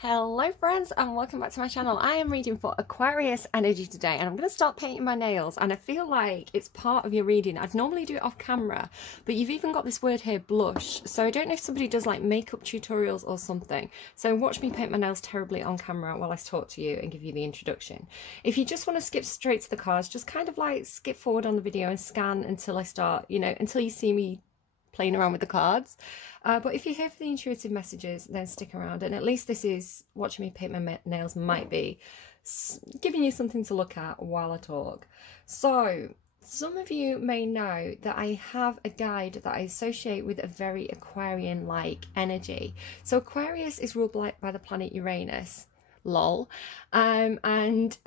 Hello friends and welcome back to my channel. I am reading for Aquarius energy today and I'm going to start painting my nails, and I feel like it's part of your reading. I'd normally do it off camera, but you've even got this word here, blush, so I don't know if somebody does like makeup tutorials or something. So watch me paint my nails terribly on camera while I talk to you and give you the introduction. If you just want to skip straight to the cards, just kind of like skip forward on the video and scan until I start, until you see me playing around with the cards. But if you're here for the intuitive messages, then stick around, and at least this is watching me paint my nails might be giving you something to look at while I talk. So some of you may know that I have a guide that I associate with a very Aquarian like energy. So Aquarius is ruled by the planet Uranus, lol, and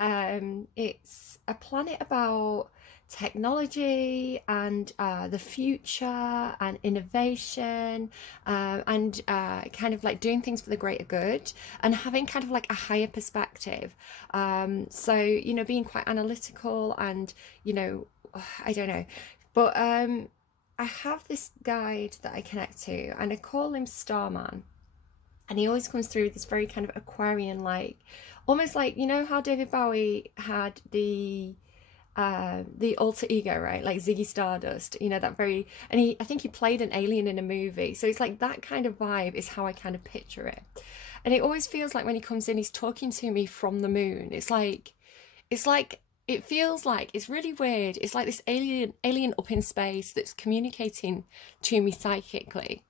it's a planet about technology and the future and innovation, and kind of like doing things for the greater good and having kind of like a higher perspective. So being quite analytical and I don't know, but I have this guide that I connect to and I call him Starman, and he always comes through with this very kind of Aquarian like, almost like, how David Bowie had the alter ego, right? Like Ziggy Stardust, that very, and I think he played an alien in a movie, so it's like that kind of vibe is how I kind of picture it. And it always feels like when he comes in, he's talking to me from the moon. It feels like, it's really weird, it's like this alien up in space that's communicating to me psychically.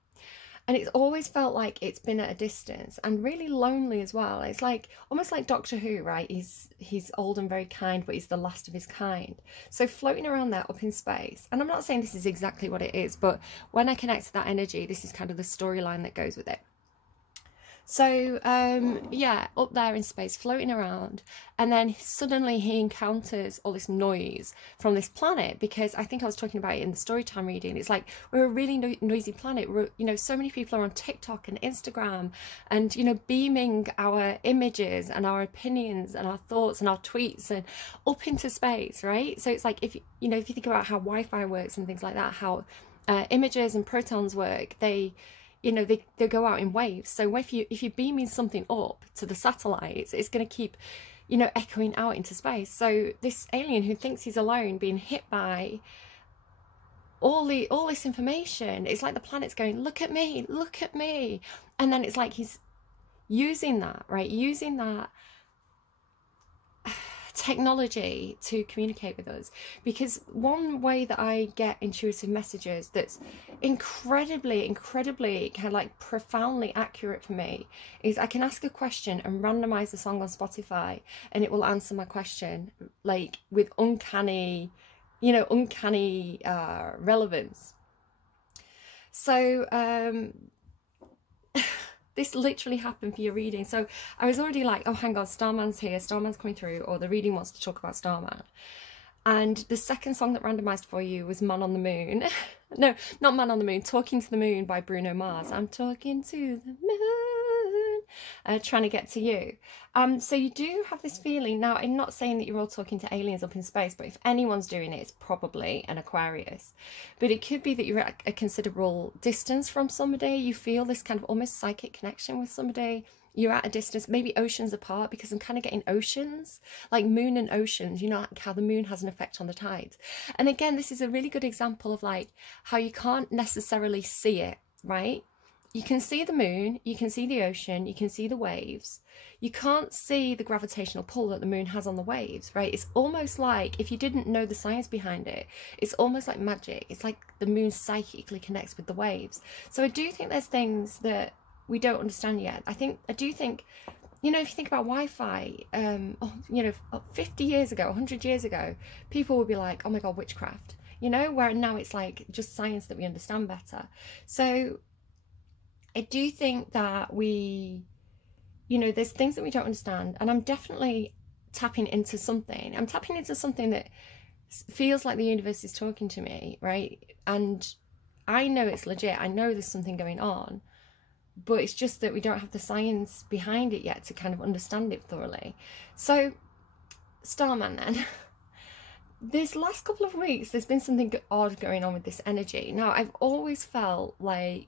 And it's always felt like it's been at a distance and really lonely as well. It's like almost like Doctor Who, right? He's old and very kind, but he's the last of his kind. So floating around there up in space. And I'm not saying this is exactly what it is, but when I connect to that energy, this is kind of the storyline that goes with it. So yeah, up there in space, floating around, and then suddenly he encounters all this noise from this planet, because I think I was talking about it in the storytime reading. It's like, we're a really noisy planet. We're, so many people are on TikTok and Instagram and beaming our images and our opinions and our thoughts and our tweets and up into space, right? So it's like, if you think about how Wi-Fi works and things like that, how images and protons work, they go out in waves. So if you're beaming something up to the satellites, it's going to keep, echoing out into space. So this alien who thinks he's alone, being hit by all this information, it's like the planet's going, look at me, and then it's like he's using that, right? Using that technology to communicate with us. Because one way that I get intuitive messages that's incredibly kind of like profoundly accurate for me is I can ask a question and randomize the song on Spotify and it will answer my question like with uncanny relevance. So this literally happened for your reading. So I was already like, oh, hang on, Starman's here, Starman's coming through, or the reading wants to talk about Starman. And the second song that randomized for you was Man on the Moon. No, not Man on the Moon, Talking to the Moon by Bruno Mars. I'm talking to the moon, trying to get to you. So you do have this feeling. Now, I'm not saying that you're all talking to aliens up in space, but if anyone's doing it, it's probably an Aquarius. But it could be that you're at a considerable distance from somebody. You feel this kind of almost psychic connection with somebody. You're at a distance, maybe oceans apart, because I'm kind of getting oceans, like moon and oceans, like how the moon has an effect on the tides. And again, this is a really good example of like how you can't necessarily see it, right? You can see the moon, you can see the ocean, you can see the waves. You can't see the gravitational pull that the moon has on the waves, right? It's almost like, if you didn't know the science behind it, it's almost like magic. It's like the moon psychically connects with the waves. So I do think there's things that we don't understand yet. I do think, if you think about Wi-Fi, 50 years ago, 100 years ago, people would be like, oh my God, witchcraft, where now it's like just science that we understand better. So I do think that there's things that we don't understand, and I'm definitely tapping into something. I'm tapping into something that feels like the universe is talking to me, right? And I know it's legit. I know there's something going on, but it's just that we don't have the science behind it yet to kind of understand it thoroughly. So, Starman then. This last couple of weeks, there's been something odd going on with this energy. Now, I've always felt like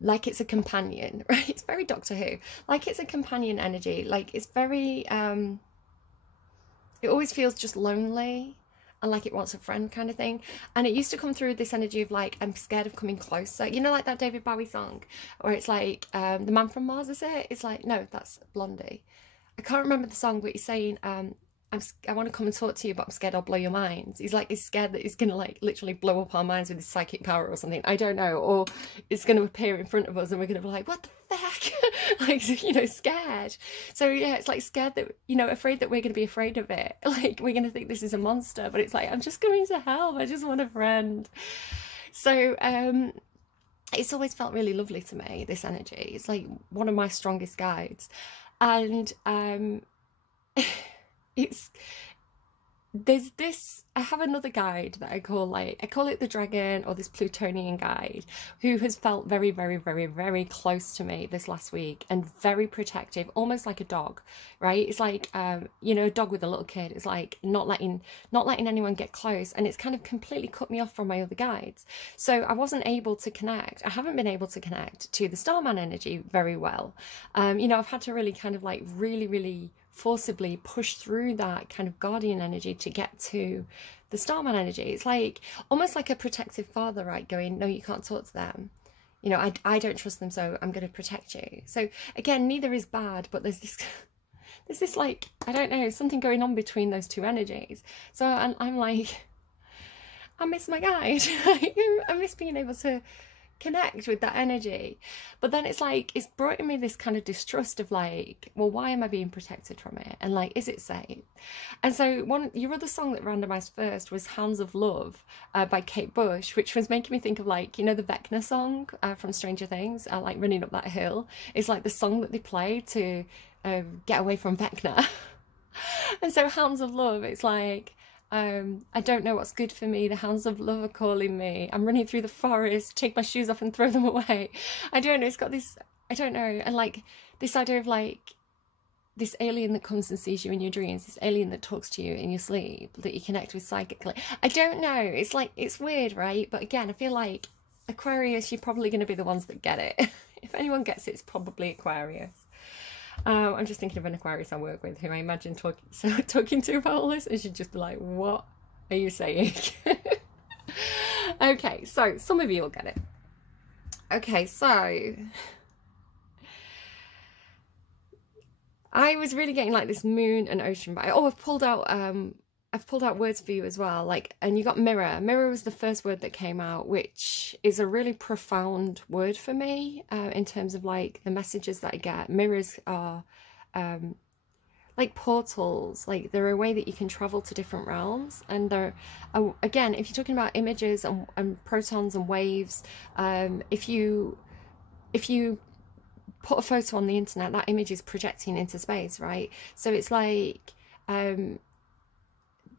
like it's a companion, right? It's very Doctor Who, like it's a companion energy, like it's very it always feels just lonely and like it wants a friend kind of thing. And it used to come through this energy of like, I'm scared of coming closer, you know, like that David Bowie song where it's like The Man from Mars, is it? It's like, no, that's Blondie. I can't remember the song, but he's saying I want to come and talk to you, but I'm scared I'll blow your minds. He's like, he's scared that he's going to like literally blow up our minds with his psychic power or something. I don't know. Or it's going to appear in front of us and we're going to be like, what the heck? Like, you know, scared. So yeah, it's like scared that, you know, afraid that we're going to be afraid of it. Like we're going to think this is a monster, but it's like, I'm just going to help. I just want a friend. So, it's always felt really lovely to me, this energy. It's like one of my strongest guides. And, there's this, I have another guide that I call it the dragon, or this Plutonian guide, who has felt very, very, very, very close to me this last week and very protective, almost like a dog, right? It's like, you know, a dog with a little kid. It's like not letting anyone get close, and it's kind of completely cut me off from my other guides. So I wasn't able to connect. I haven't been able to connect to the Starman energy very well. You know, I've had to really kind of like really forcibly push through that kind of guardian energy to get to the Starman energy. It's like almost like a protective father, right, going, no, you can't talk to them, you know, I don't trust them, so I'm going to protect you. So again, neither is bad, but there's this like, I don't know, something going on between those two energies. So I'm like, I miss my guide. I miss being able to connect with that energy. But then it's like, it's brought in me this kind of distrust of like, well, why am I being protected from it? And like, is it safe? And so your other song that randomized first was Hounds of Love by Kate Bush, which was making me think of like, you know, the Vecna song from Stranger Things, like Running Up That Hill. It's like the song that they play to get away from Vecna. And so Hounds of Love, it's like, I don't know what's good for me. The hounds of love are calling me. I'm running through the forest, take my shoes off and throw them away. I don't know. It's got this, I don't know. And like this idea of like this alien that comes and sees you in your dreams, this alien that talks to you in your sleep, that you connect with psychically. I don't know. It's like, it's weird, right? But again, I feel like Aquarius, you're probably going to be the ones that get it. If anyone gets it, it's probably Aquarius. I'm just thinking of an Aquarius I work with who I imagine talking to about all this, and she'd just be like, what are you saying? Okay, so some of you will get it. Okay, so I was really getting like this moon and ocean vibe. Oh, I've pulled out words for you as well, like, and you got mirror. Mirror was the first word that came out, which is a really profound word for me in terms of like the messages that I get. Mirrors are like portals, like they're a way that you can travel to different realms. And they're, again, if you're talking about images and protons and waves, if you put a photo on the internet, that image is projecting into space, right? So it's like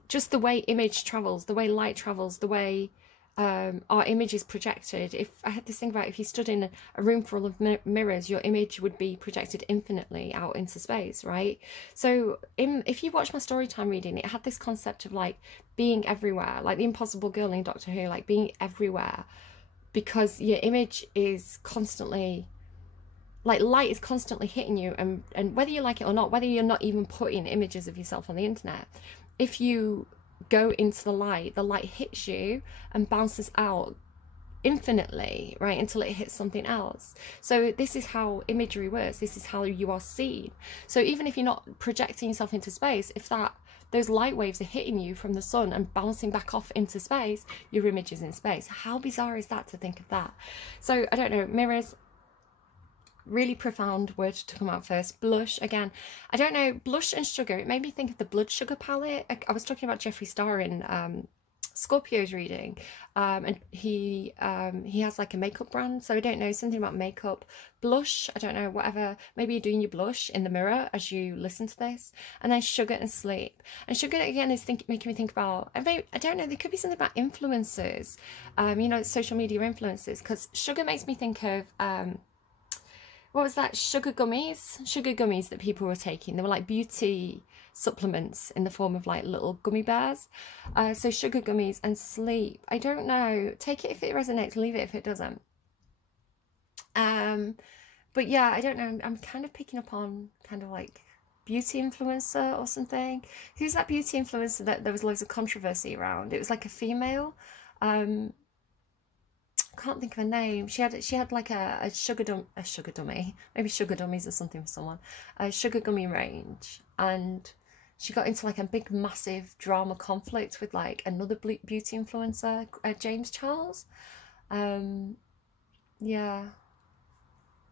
just the way image travels, the way light travels, the way our image is projected. If I had this thing about, if you stood in a room full of mirrors, your image would be projected infinitely out into space, right? So if you watch my storytime reading, it had this concept of like being everywhere, like the impossible girl in Doctor Who, like being everywhere, because your image is constantly, like light is constantly hitting you, and whether you like it or not, whether you're not even putting images of yourself on the internet, if you go into the light hits you and bounces out infinitely, right, until it hits something else. So this is how imagery works. This is how you are seen. So even if you're not projecting yourself into space, if those light waves are hitting you from the sun and bouncing back off into space, your image is in space. How bizarre is that to think of that? So I don't know, mirrors, really profound word to come out first. Blush, again, I don't know, blush and sugar, it made me think of the blood sugar palette. I was talking about Jeffree Star in Scorpio's reading, and he has like a makeup brand, so I don't know, something about makeup. Blush, I don't know, whatever, maybe you're doing your blush in the mirror as you listen to this. And then sugar and sleep. And sugar, again, is making me think about, I don't know, there could be something about influencers, you know, social media influencers, because sugar makes me think of what was that, sugar gummies that people were taking. They were like beauty supplements in the form of like little gummy bears. So sugar gummies and sleep, I don't know, take it if it resonates, leave it if it doesn't. But yeah, I don't know. I'm kind of picking up on kind of like beauty influencer or something. Who's that beauty influencer that there was loads of controversy around? It was like a female. Can't think of her name. She had like a sugar dummy, maybe sugar dummies or something for someone, a sugar gummy range, and she got into like a big massive drama conflict with like another beauty influencer, James Charles. Yeah,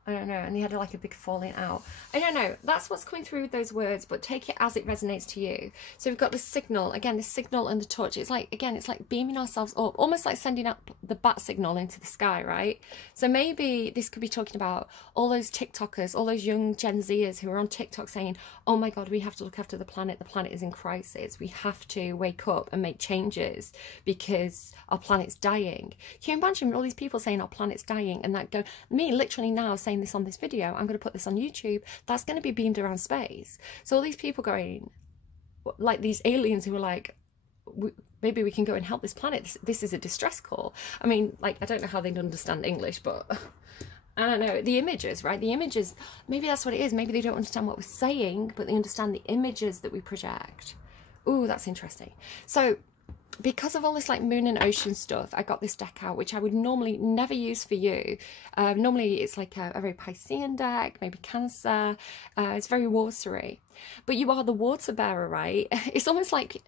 I don't know, and he had like a big falling out. I don't know, that's what's coming through with those words, but take it as it resonates to you. So we've got the signal, again, the signal and the touch. It's like, again, it's like beaming ourselves up, almost like sending up the bat signal into the sky, right? So maybe this could be talking about all those TikTokers, all those young Gen Zers who are on TikTok saying, oh my God, we have to look after the planet is in crisis. We have to wake up and make changes because our planet's dying. Can you imagine all these people saying our planet's dying, and that me literally now saying this on this video, I'm going to put this on YouTube, that's going to be beamed around space. So all these people going, like these aliens who are like, maybe we can go and help this planet, this is a distress call. I mean, like, I don't know how they'd understand English, but I don't know, the images, right? The images, maybe that's what it is. Maybe they don't understand what we're saying, but they understand the images that we project. Ooh, that's interesting. So because of all this like moon and ocean stuff, I got this deck out, which I would normally never use for you. Normally it's like a very Piscean deck, maybe Cancer. It's very watery, but you are the water bearer, right? It's almost like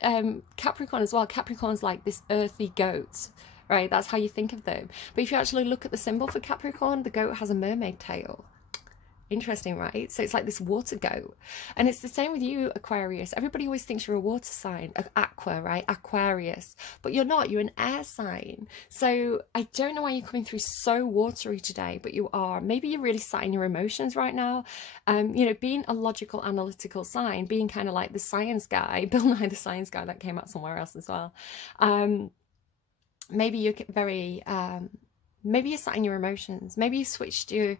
Capricorn as well. Capricorn's like this earthy goat, right? That's how you think of them. But if you actually look at the symbol for Capricorn, the goat has a mermaid tail. Interesting, right? So it's like this water goat. And it's the same with you, Aquarius. Everybody always thinks you're a water sign, aqua, right? Aquarius. But you're not, you're an air sign. So I don't know why you're coming through so watery today, but you are. Maybe you're really sat in your emotions right now. You know, being a logical, analytical sign, being kind of like the science guy, Bill Nye the Science Guy, that came out somewhere else as well. Maybe you're very, maybe you're sat in your emotions. Maybe you switched your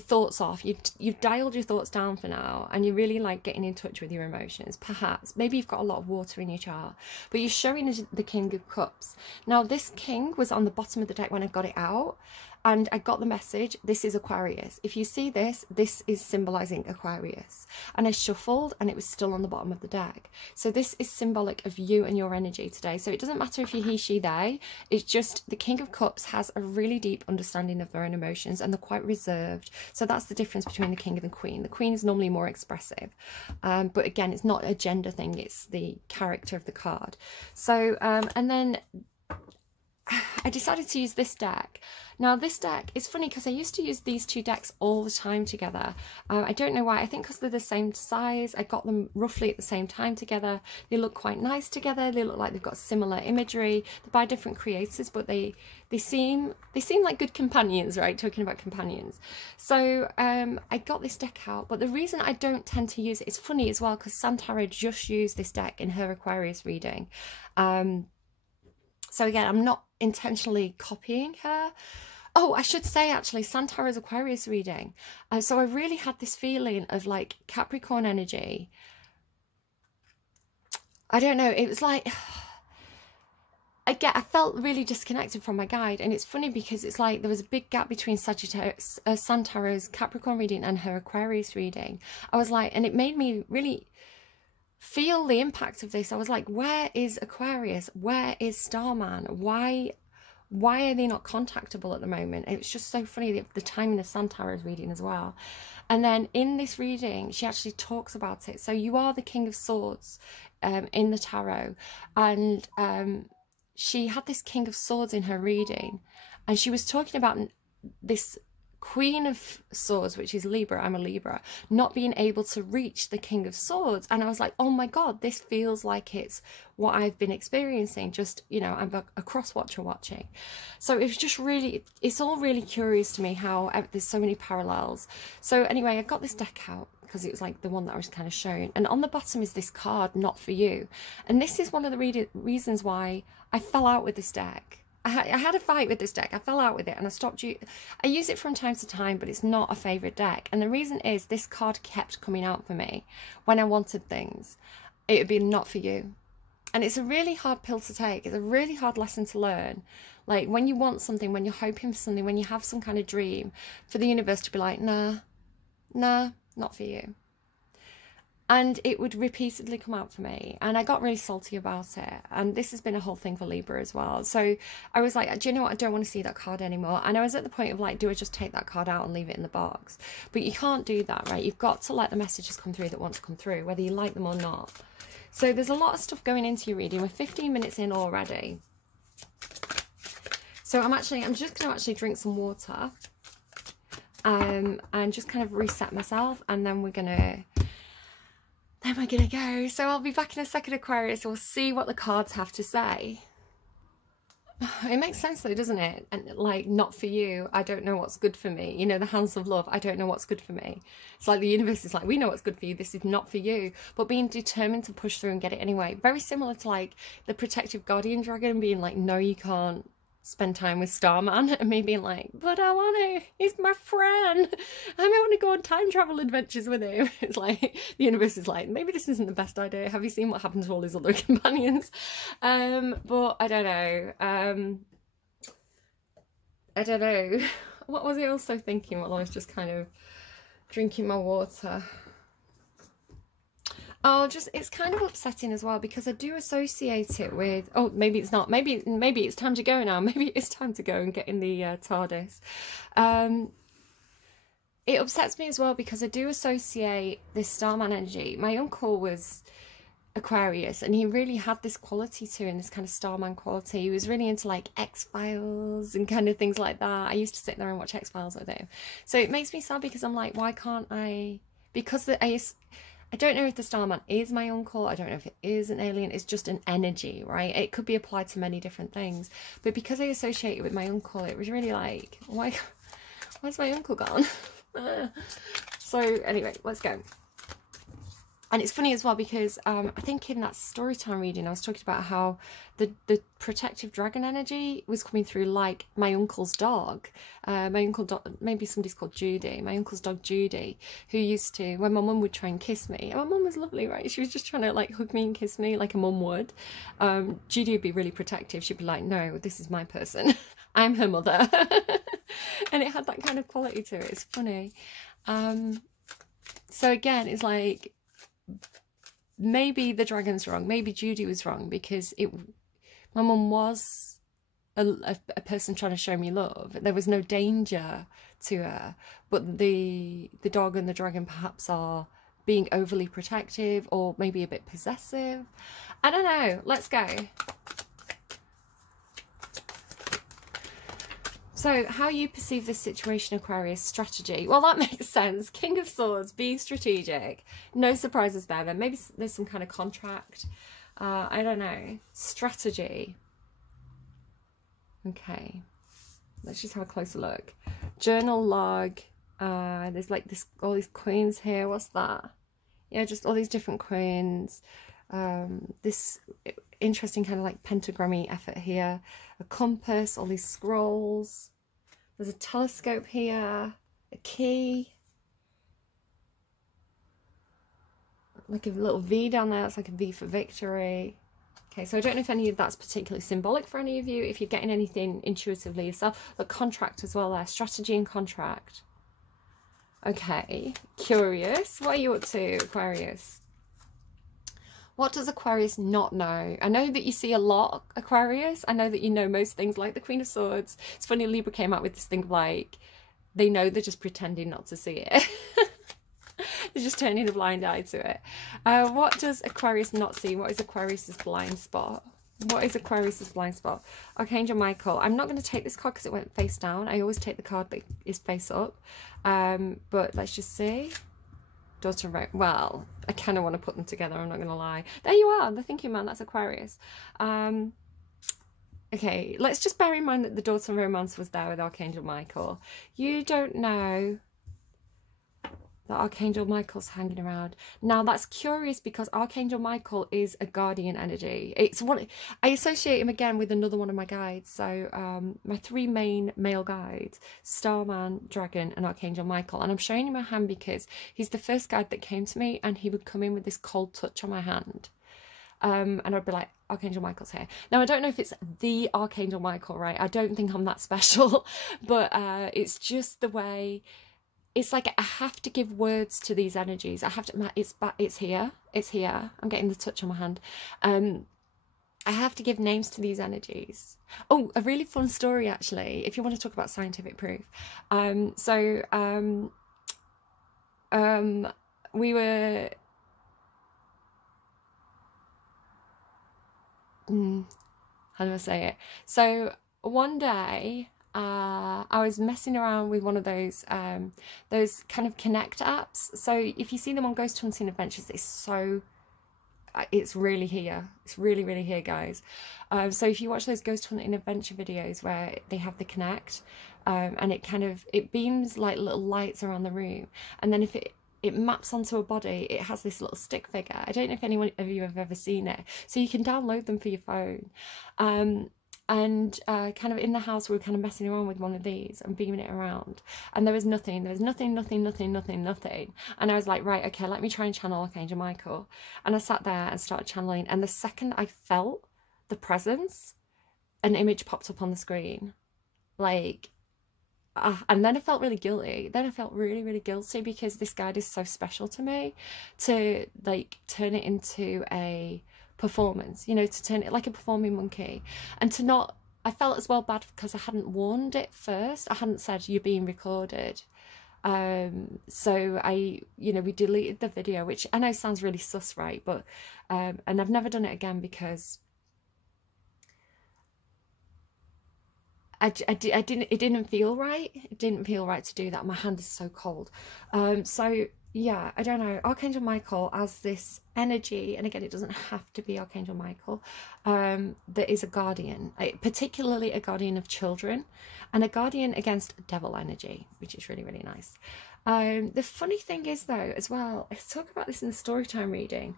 thoughts off. You've dialed your thoughts down for now, and you're really like getting in touch with your emotions. Perhaps maybe you've got a lot of water in your chart, but you're showing as the King of Cups. Now this king was on the bottom of the deck when I got it out, and I got the message, this is Aquarius. If you see this, this is symbolizing Aquarius. And I shuffled and it was still on the bottom of the deck. So this is symbolic of you and your energy today. So it doesn't matter if you're he, she, they. It's just the King of Cups has a really deep understanding of their own emotions, and they're quite reserved. So that's the difference between the King and the Queen. The Queen is normally more expressive. But again, it's not a gender thing. It's the character of the card. So, and then I decided to use this deck. Now this deck is funny because I used to use these two decks all the time together. I don't know why. I think because they're the same size. I got them roughly at the same time together. They look quite nice together. They look like they've got similar imagery. They're by different creators, but they seem like good companions, right? Talking about companions. So I got this deck out, but the reason I don't tend to use it, it's funny as well because Santara just used this deck in her Aquarius reading. So again, I'm not intentionally copying her. Oh, I should say actually, Santara's Aquarius reading. So I really had this feeling of like Capricorn energy. I don't know, it was like, I felt really disconnected from my guide. And it's funny because it's like there was a big gap between Santara's Capricorn reading and her Aquarius reading. I was like, and it made me really feel the impact of this. I was like, where is Aquarius? Where is Starman? Why are they not contactable at the moment? It was just so funny, the timing of Santara's reading as well. And then in this reading, she actually talks about it. So you are the King of Swords in the tarot. And she had this King of Swords in her reading. And she was talking about this Queen of Swords, which is Libra, I'm a Libra, not being able to reach the King of Swords. And I was like, oh my God, this feels like it's what I've been experiencing. Just, you know, I'm a cross-watcher watching. So it was just really, it's all really curious to me how there's so many parallels. So anyway, I got this deck out because it was like the one that I was kind of showing. And on the bottom is this card, Not For You. And this is one of the reasons why I fell out with this deck. I had a fight with this deck. I fell out with it and I stopped. I use it from time to time, but it's not a favourite deck. And the reason is this card kept coming out for me when I wanted things. It would be Not For You. And it's a really hard pill to take. It's a really hard lesson to learn. Like when you want something, when you're hoping for something, when you have some kind of dream, for the universe to be like, nah, not for you. And it would repeatedly come out for me. And I got really salty about it. And this has been a whole thing for Libra as well. So I was like, do you know what? I don't want to see that card anymore. And I was at the point of like, do I just take that card out and leave it in the box? But you can't do that, right? You've got to let the messages come through that want to come through, whether you like them or not. So there's a lot of stuff going into your reading. We're 15 minutes in already. So I'm just going to actually drink some water. And just kind of reset myself. And then we're going to go. So I'll be back in a second, Aquarius. We'll see what the cards have to say. It makes sense though, doesn't it? And like, not for you. I don't know what's good for me. You know, the Hounds of Love. I don't know what's good for me. It's like the universe is like, we know what's good for you. This is not for you. But being determined to push through and get it anyway. Very similar to like the protective guardian dragon being like, no, you can't spend time with Starman, and me being like, but I want to, he's my friend, I might want to go on time travel adventures with him. It's like the universe is like, maybe this isn't the best idea. Have you seen what happened to all his other companions? But I don't know. I don't know. What was I also thinking while I was just kind of drinking my water? Oh, just, it's kind of upsetting as well, because I do associate it with, oh, maybe it's not, maybe it's time to go now. Maybe it's time to go and get in the TARDIS. It upsets me as well, because I do associate this Starman energy. My uncle was Aquarius, and he really had this quality to him, this kind of Starman quality. He was really into like X-Files and kind of things like that. I used to sit there and watch X-Files with him. So it makes me sad, because I'm like, why can't I, because I don't know if the Starman is my uncle. I don't know if it is an alien. It's just an energy, right? It could be applied to many different things. But because I associate it with my uncle, it was really like, where's my uncle gone? So anyway, let's go. And it's funny as well, because I think in that story time reading, I was talking about how the protective dragon energy was coming through like my uncle's dog. My uncle, maybe somebody's called Judy. My uncle's dog Judy, who used to, when my mum would try and kiss me, and my mum was lovely, right? She was just trying to like hug me and kiss me like a mum would. Judy would be really protective. She'd be like, no, this is my person. I'm her mother. And it had that kind of quality to it. It's funny. So again, it's like, maybe the dragon's wrong, maybe Judy was wrong, because my mum was a person trying to show me love. There was no danger to her, but the dog and the dragon perhaps are being overly protective, or maybe a bit possessive. I don't know. Let's go. So, how you perceive this situation, Aquarius? Strategy. Well, that makes sense. King of Swords, being strategic. No surprises there. Then maybe there's some kind of contract. I don't know. Strategy. Okay. Let's just have a closer look. Journal log. There's like all these coins here. What's that? Yeah, just all these different coins. This interesting kind of like pentagrammy effort here. A compass, all these scrolls. There's a telescope here, a key, like a little V down there. That's like a V for victory. Okay, so I don't know if any of that's particularly symbolic for any of you, if you're getting anything intuitively yourself. But contract as well there, strategy and contract. Okay, curious. What are you up to, Aquarius? What does Aquarius not know? I know that you see a lot, Aquarius. I know that you know most things, like the Queen of Swords. It's funny, Libra came out with this thing of like, they know, they're just pretending not to see it. They're just turning a blind eye to it. What does Aquarius not see? What is Aquarius's blind spot? What is Aquarius's blind spot? Archangel Michael. I'm not going to take this card because it went face down. I always take the card that is face up. But let's just see. Daughter of Romance. Well, I kind of want to put them together, I'm not going to lie. There you are, the thinking man, that's Aquarius. Okay, let's just bear in mind that the Daughter of Romance was there with Archangel Michael. You don't know that Archangel Michael's hanging around. Now, that's curious, because Archangel Michael is a guardian energy. It's one, I associate him again with another one of my guides. So my three main male guides, Starman, Dragon and Archangel Michael. And I'm showing you my hand because he's the first guide that came to me, and he would come in with this cold touch on my hand. And I'd be like, Archangel Michael's here. Now, I don't know if it's the Archangel Michael, right? I don't think I'm that special, but it's just the way, it's like I have to give words to these energies. I have to, it's here, it's here. I'm getting the touch on my hand. I have to give names to these energies. Oh, a really fun story, actually, if you want to talk about scientific proof. We were... how do I say it? So one day, I was messing around with one of those kind of Connect apps. So if you see them on Ghost Hunting Adventures, it's really here. It's really, really here, guys. So if you watch those Ghost Hunting Adventure videos where they have the Connect, and it beams like little lights around the room, and then if it maps onto a body, it has this little stick figure. I don't know if anyone of you have ever seen it. So you can download them for your phone. Kind of in the house, we were kind of messing around with one of these and beaming it around. And there was nothing. There was nothing. And I was like, right, okay, let me try and channel Archangel Michael. And I sat there and started channeling. And the second I felt the presence, an image popped up on the screen. Like... and then I felt really guilty. Then I felt really, really guilty because this guide is so special to me, to like turn it into a performance, you know, to turn it like a performing monkey, and to not, I felt as well bad because I hadn't warned it first. I hadn't said you're being recorded. So we deleted the video, which I know sounds really sus, right? But, and I've never done it again because it didn't feel right. It didn't feel right to do that. My hand is so cold. So yeah, I don't know. Archangel Michael as this energy, and again, it doesn't have to be Archangel Michael, that is a guardian, particularly a guardian of children, and a guardian against devil energy, which is really, really nice. The funny thing is, though, as well, I talk about this in the storytime reading,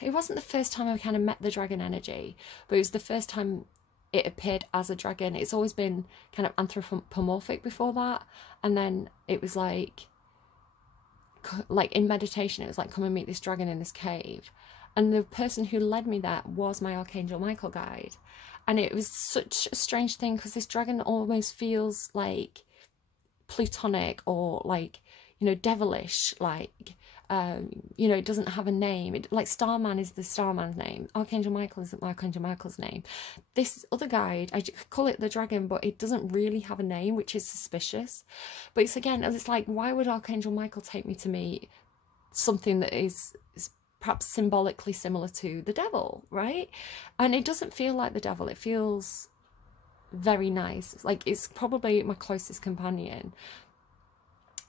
it wasn't the first time I kind of met the dragon energy, but it was the first time it appeared as a dragon. It's always been kind of anthropomorphic before that, and then it was like in meditation, it was like, come and meet this dragon in this cave, and the person who led me there was my Archangel Michael guide. And it was such a strange thing because this dragon almost feels like plutonic, or like, you know, devilish, like you know, it doesn't have a name. Like Starman is the Starman's name. Archangel Michael isn't Archangel Michael's name. This other guide, I call it the dragon, but it doesn't really have a name, which is suspicious. But it's like, why would Archangel Michael take me to meet something that is perhaps symbolically similar to the devil, right? And it doesn't feel like the devil. It feels very nice. Like it's probably my closest companion.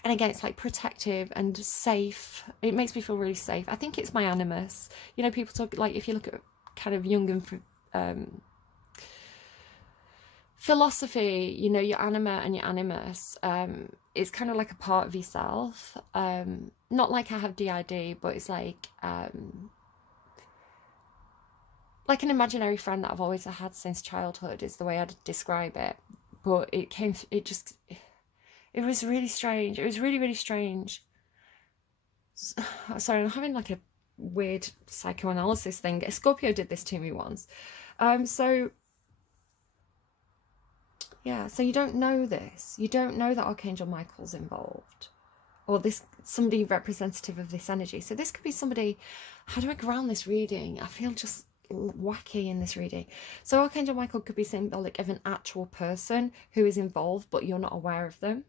And again, it's like protective and safe. It makes me feel really safe. I think it's my animus. You know, people talk, like, if you look at kind of Jungian philosophy, you know, your anima and your animus, it's kind of like a part of yourself. Not like I have DID, but it's like an imaginary friend that I've always had since childhood is the way I'd describe it. But it was really strange. It was really, really strange. Sorry, I'm having like a weird psychoanalysis thing. Scorpio did this to me once. So yeah, so you don't know this. You don't know that Archangel Michael's involved, or somebody representative of this energy. So this could be somebody. How do I ground this reading? I feel just wacky in this reading. So Archangel Michael could be symbolic of an actual person who is involved, but you're not aware of them.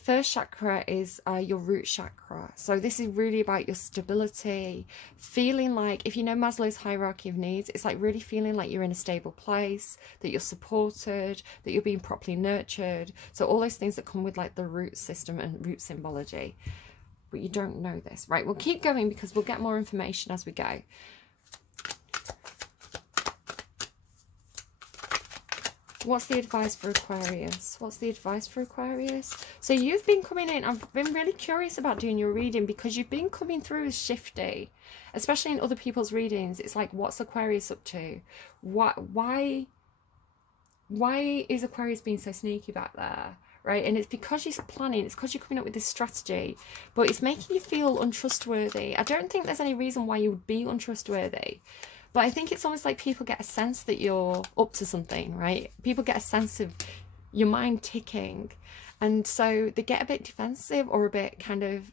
First chakra is your root chakra. So this is really about your stability, feeling like, if you know Maslow's hierarchy of needs, it's like really feeling like you're in a stable place, that you're supported, that you're being properly nurtured. So all those things that come with like the root system and root symbology. But you don't know this, right? We'll keep going because we'll get more information as we go. What's the advice for Aquarius? What's the advice for Aquarius? So you've been coming in. I've been really curious about doing your reading because you've been coming through as shifty, especially in other people's readings. It's like, what's Aquarius up to? Why is Aquarius being so sneaky back there? right? And it's because you're planning, it's because you're coming up with this strategy, but it's making you feel untrustworthy. I don't think there's any reason why you would be untrustworthy, but I think it's almost like people get a sense that you're up to something, right? People get a sense of your mind ticking, and so they get a bit defensive or a bit kind of,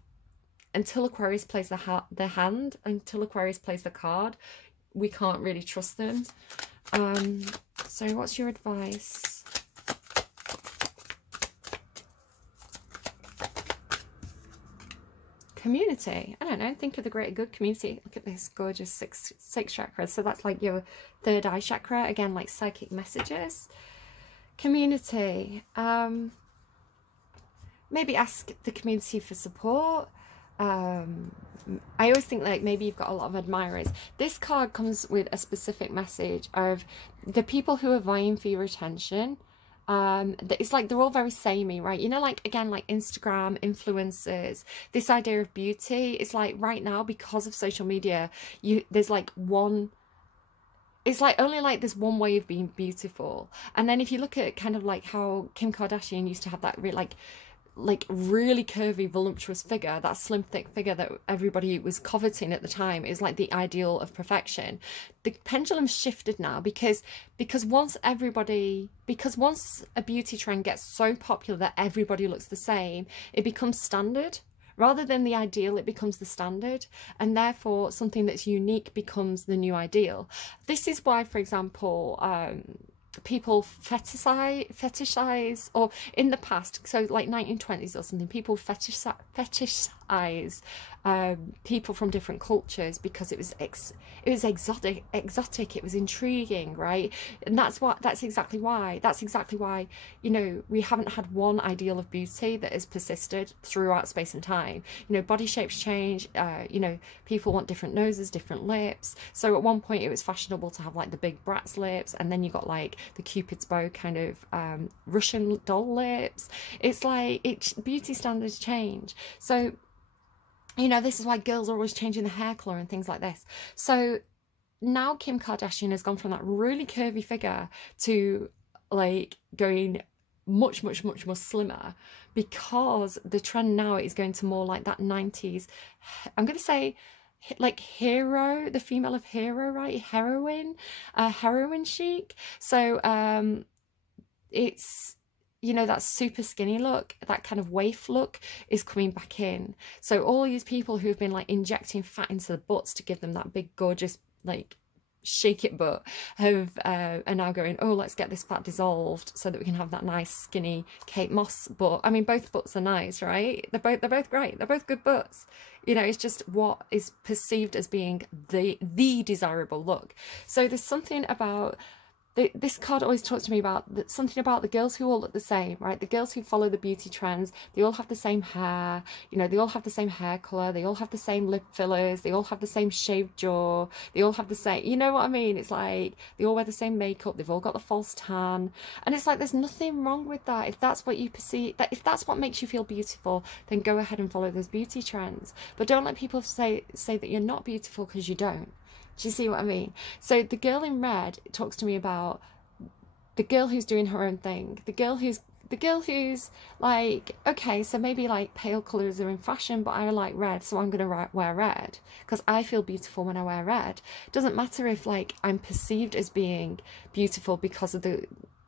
until Aquarius plays the hand, until Aquarius plays the card, we can't really trust them. So what's your advice? Community. I don't know, think of the greater good community. Look at this gorgeous six chakras. So that's like your third eye chakra, again, like psychic messages. Community. Maybe ask the community for support. I always think like maybe you've got a lot of admirers. This card comes with a specific message of the people who are vying for your attention. It's like they're all very samey, right? You know, like, again, like Instagram influencers, this idea of beauty, it's like right now, because of social media, there's like one, it's like only like there's one way of being beautiful. And then if you look at kind of like how Kim Kardashian used to have that like really curvy, voluptuous figure, that slim, thick figure that everybody was coveting at the time, is like the ideal of perfection. The pendulum's shifted now because once a beauty trend gets so popular that everybody looks the same, it becomes standard. Rather than the ideal, it becomes the standard, and therefore something that's unique becomes the new ideal. This is why, for example, people fetishize, or in the past, so like 1920s or something, people fetishize people from different cultures because it was exotic, it was intriguing, right? And that's exactly why, you know, we haven't had one ideal of beauty that has persisted throughout space and time. You know, body shapes change, you know, people want different noses, different lips. So at one point it was fashionable to have like the big brat's lips, and then you got like the Cupid's bow kind of Russian doll lips. It's like beauty standards change. So, you know, this is why girls are always changing the hair colour and things like this. So now Kim Kardashian has gone from that really curvy figure to like going much more slimmer, because the trend now is going to more like that 90s, I'm going to say like hero, the female of hero, right? Heroine chic. So it's, you know, that super skinny look, that kind of waif look is coming back in. So all these people who've been like injecting fat into the butts to give them that big gorgeous like shake it butt are now going, oh, let's get this fat dissolved so that we can have that nice skinny Kate Moss butt. I mean, both butts are nice, right? They're both great, they're both good butts. You know, it's just what is perceived as being the desirable look. So there's something about this card always talks to me about something about the girls who all look the same, right? The girls who follow the beauty trends, they all have the same hair, you know, they all have the same hair colour, they all have the same lip fillers, they all have the same shaved jaw, they all have the same, you know what I mean? It's like they all wear the same makeup, they've all got the false tan, and it's like there's nothing wrong with that. If that's what you perceive, that if that's what makes you feel beautiful, then go ahead and follow those beauty trends. But don't let people say that you're not beautiful because you don't. Do you see what I mean? So the girl in red talks to me about the girl who's doing her own thing. The girl who's like, okay, so maybe like pale colours are in fashion, but I like red, so I'm going to wear red because I feel beautiful when I wear red. It doesn't matter if like I'm perceived as being beautiful because of the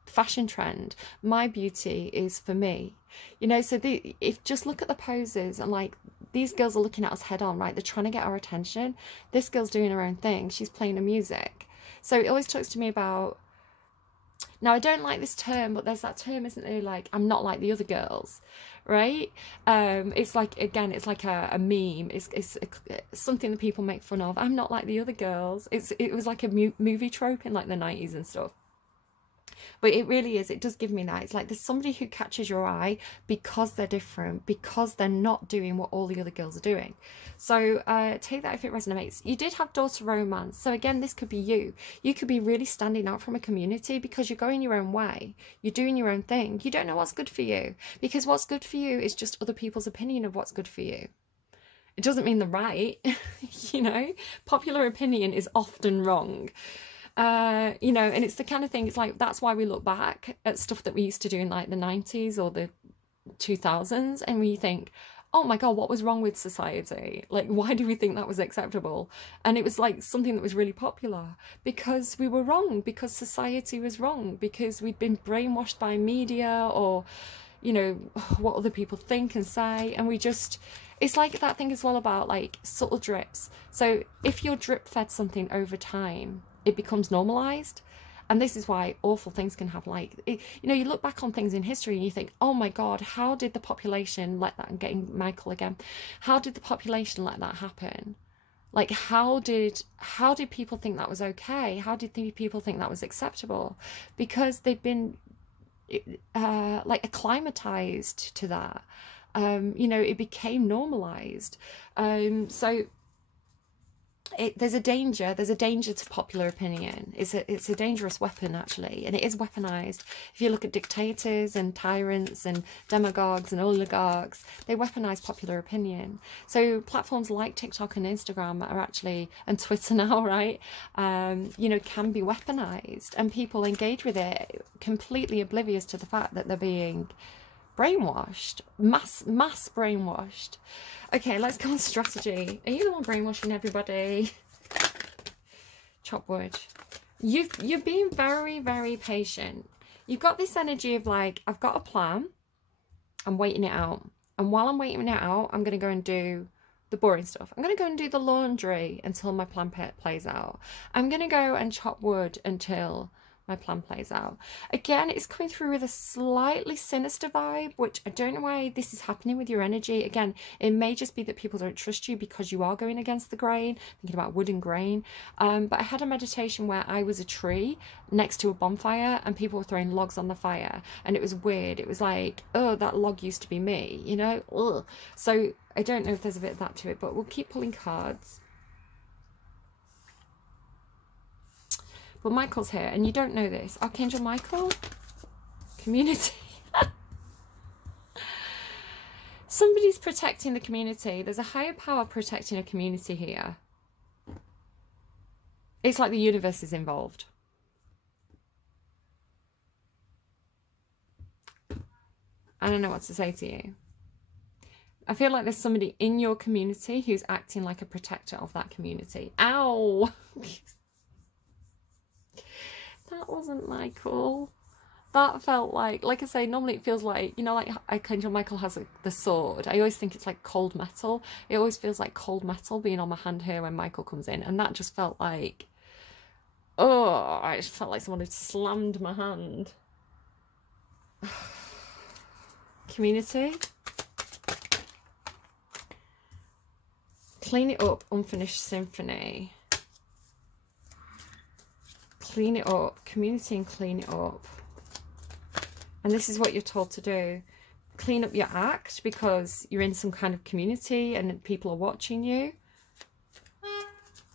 fashion trend. My beauty is for me, you know. So if just look at the poses, and like these girls are looking at us head on, right? They're trying to get our attention. This girl's doing her own thing, she's playing her music. So it always talks to me about, now I don't like this term, but there's that term, isn't there, like I'm not like the other girls, right? It's like, again, it's like a meme, it's something that people make fun of. I'm not like the other girls. It was like a movie trope in like the 90s and stuff. But it really is, it does give me that. It's like there's somebody who catches your eye because they're different, because they're not doing what all the other girls are doing. So take that if it resonates. You did have daughter romance. So again, this could be you. You could be really standing out from a community because you're going your own way. You're doing your own thing. You don't know what's good for you, because what's good for you is just other people's opinion of what's good for you. It doesn't mean they're right. You know, popular opinion is often wrong. You know, and it's the kind of thing, it's like, that's why we look back at stuff that we used to do in like the 90s or the 2000s, and we think, oh my god, what was wrong with society? Like, why do we think that was acceptable? And it was like something that was really popular because we were wrong, because society was wrong, because we'd been brainwashed by media, or, you know, what other people think and say. And we just, it's like that thing as well about like subtle drips. So if you're drip fed something over time, it becomes normalized. And this is why awful things can happen. Like, you know, you look back on things in history and you think, oh my God, how did the population let that, I'm getting Michael again, how did the population let that happen? Like, how did people think that was okay? How did people think that was acceptable? Because they've been like acclimatized to that. You know, it became normalized. So there's a danger to popular opinion. It's a dangerous weapon, actually, and it is weaponized. If you look at dictators and tyrants and demagogues and oligarchs, they weaponize popular opinion. So platforms like TikTok and Instagram are actually, and Twitter now, right, you know, can be weaponized, and people engage with it completely oblivious to the fact that they're being brainwashed, mass brainwashed. Okay, let's go on strategy. Are you the one brainwashing everybody? Chop wood. You're being very, very patient. You've got this energy of like, I've got a plan, I'm waiting it out, and while I'm waiting it out, I'm going to go and do the boring stuff. I'm going to go and do the laundry until my plan plays out. I'm going to go and chop wood until my plan plays out. Again, it's coming through with a slightly sinister vibe, which I don't know why this is happening with your energy. Again, it may just be that people don't trust you because you are going against the grain, thinking about wood and grain. But I had a meditation where I was a tree next to a bonfire and people were throwing logs on the fire, and it was weird. It was like, oh, that log used to be me, you know? Ugh. So I don't know if there's a bit of that to it, but we'll keep pulling cards. But Michael's here, and you don't know this. Archangel Michael? Community. Somebody's protecting the community. There's a higher power protecting a community here. It's like the universe is involved. I don't know what to say to you. I feel like there's somebody in your community who's acting like a protector of that community. Ow! That wasn't Michael. That felt like I say, normally it feels like, you know, like Archangel Michael has the sword. I always think it's like cold metal. It always feels like cold metal being on my hand here when Michael comes in. And that just felt like, oh, I just felt like someone had slammed my hand. Community. Clean it up, unfinished symphony. Clean it up, community, and clean it up. And this is what you're told to do. Clean up your act because you're in some kind of community and people are watching you.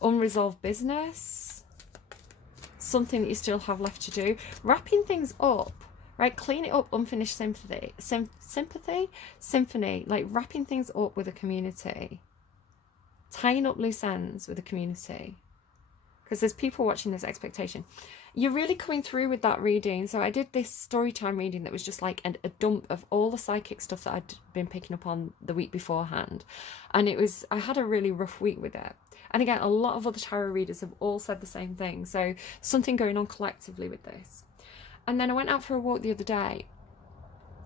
Unresolved business. Something that you still have left to do. Wrapping things up, right? Clean it up, unfinished symphony. Symphony, like wrapping things up with a community. Tying up loose ends with a community. Because there's people watching this expectation. You're really coming through with that reading. So I did this story time reading that was just like a dump of all the psychic stuff that I'd been picking up on the week beforehand. And I had a really rough week with it. And again, a lot of other tarot readers have all said the same thing. So something going on collectively with this. And then I went out for a walk the other day.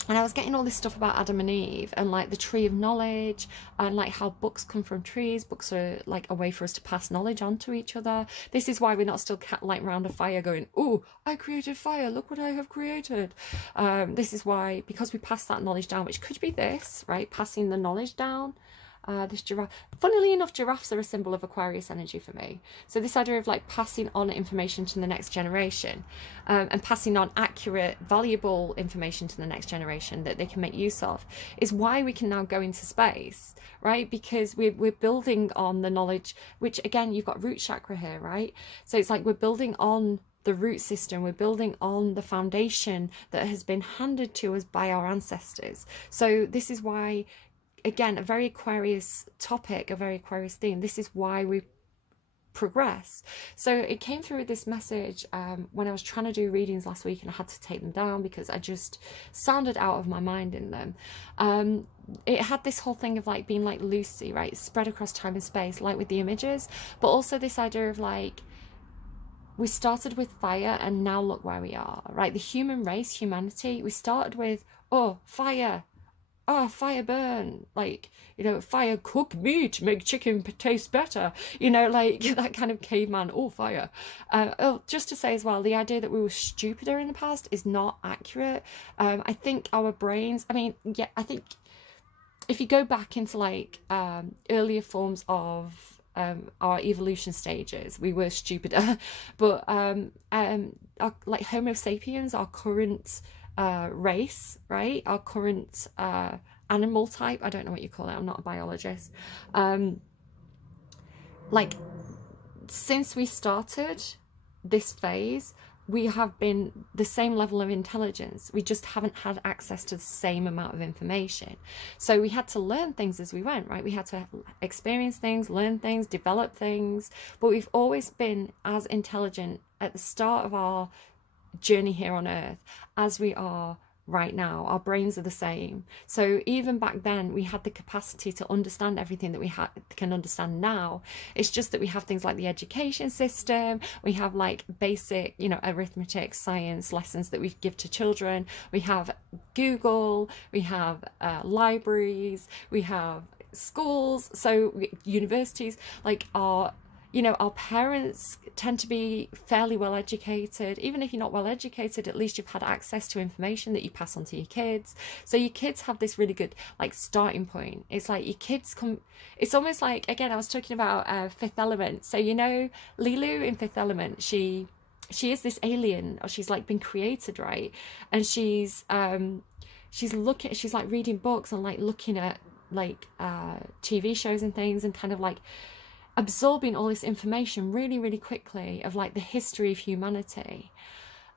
And I was getting all this stuff about Adam and Eve and like the tree of knowledge and like how books come from trees. Books are like a way for us to pass knowledge on to each other. This is why we're not still like round a fire going, oh, I created fire, look what I have created. This is why, because we pass that knowledge down, which could be this, right? Passing the knowledge down. This giraffe, funnily enough, giraffes are a symbol of Aquarius energy for me. So this idea of like passing on information to the next generation and passing on accurate, valuable information to the next generation that they can make use of is why we can now go into space, right? Because we're building on the knowledge, which again, you've got root chakra here, right? So it's like we're building on the root system, we're building on the foundation that has been handed to us by our ancestors. So this is why, again, a very Aquarius topic, a very Aquarius theme. This is why progress. So it came through with this message when I was trying to do readings last week, and I had to take them down because I just sounded out of my mind in them. It had this whole thing of like being like Lucy, right, spread across time and space, like with the images, but also this idea of like, we started with fire and now look where we are, right? The human race, humanity, we started with, oh, fire, oh, fire burn, like, you know, fire cook meat, make chicken taste better, you know, like that kind of caveman, oh, fire. Oh, just to say as well, the idea that we were stupider in the past is not accurate. I think our brains, I mean, yeah, I think if you go back into like earlier forms of our evolution stages, we were stupider, but like Homo sapiens, our current race, right, our current animal type, I don't know what you call it, I'm not a biologist, like since we started this phase, we have been the same level of intelligence. We just haven't had access to the same amount of information. So we had to learn things as we went, right? We had to experience things, learn things, develop things. But we've always been as intelligent at the start of our journey here on Earth as we are right now. Our brains are the same. So even back then, we had the capacity to understand everything that we can understand now. It's just that we have things like the education system, we have like basic, you know, arithmetic, science lessons that we give to children, we have Google, we have libraries, we have schools, so universities, like our, you know, our parents tend to be fairly well educated. Even if you're not well educated, at least you've had access to information that you pass on to your kids. So your kids have this really good like starting point. It's like your kids come, it's almost like, again, I was talking about Fifth Element. So, you know, Lilu in Fifth Element, she is this alien, or she's like been created, right? And she's like reading books and like looking at like TV shows and things, and kind of like absorbing all this information really, really quickly of like the history of humanity.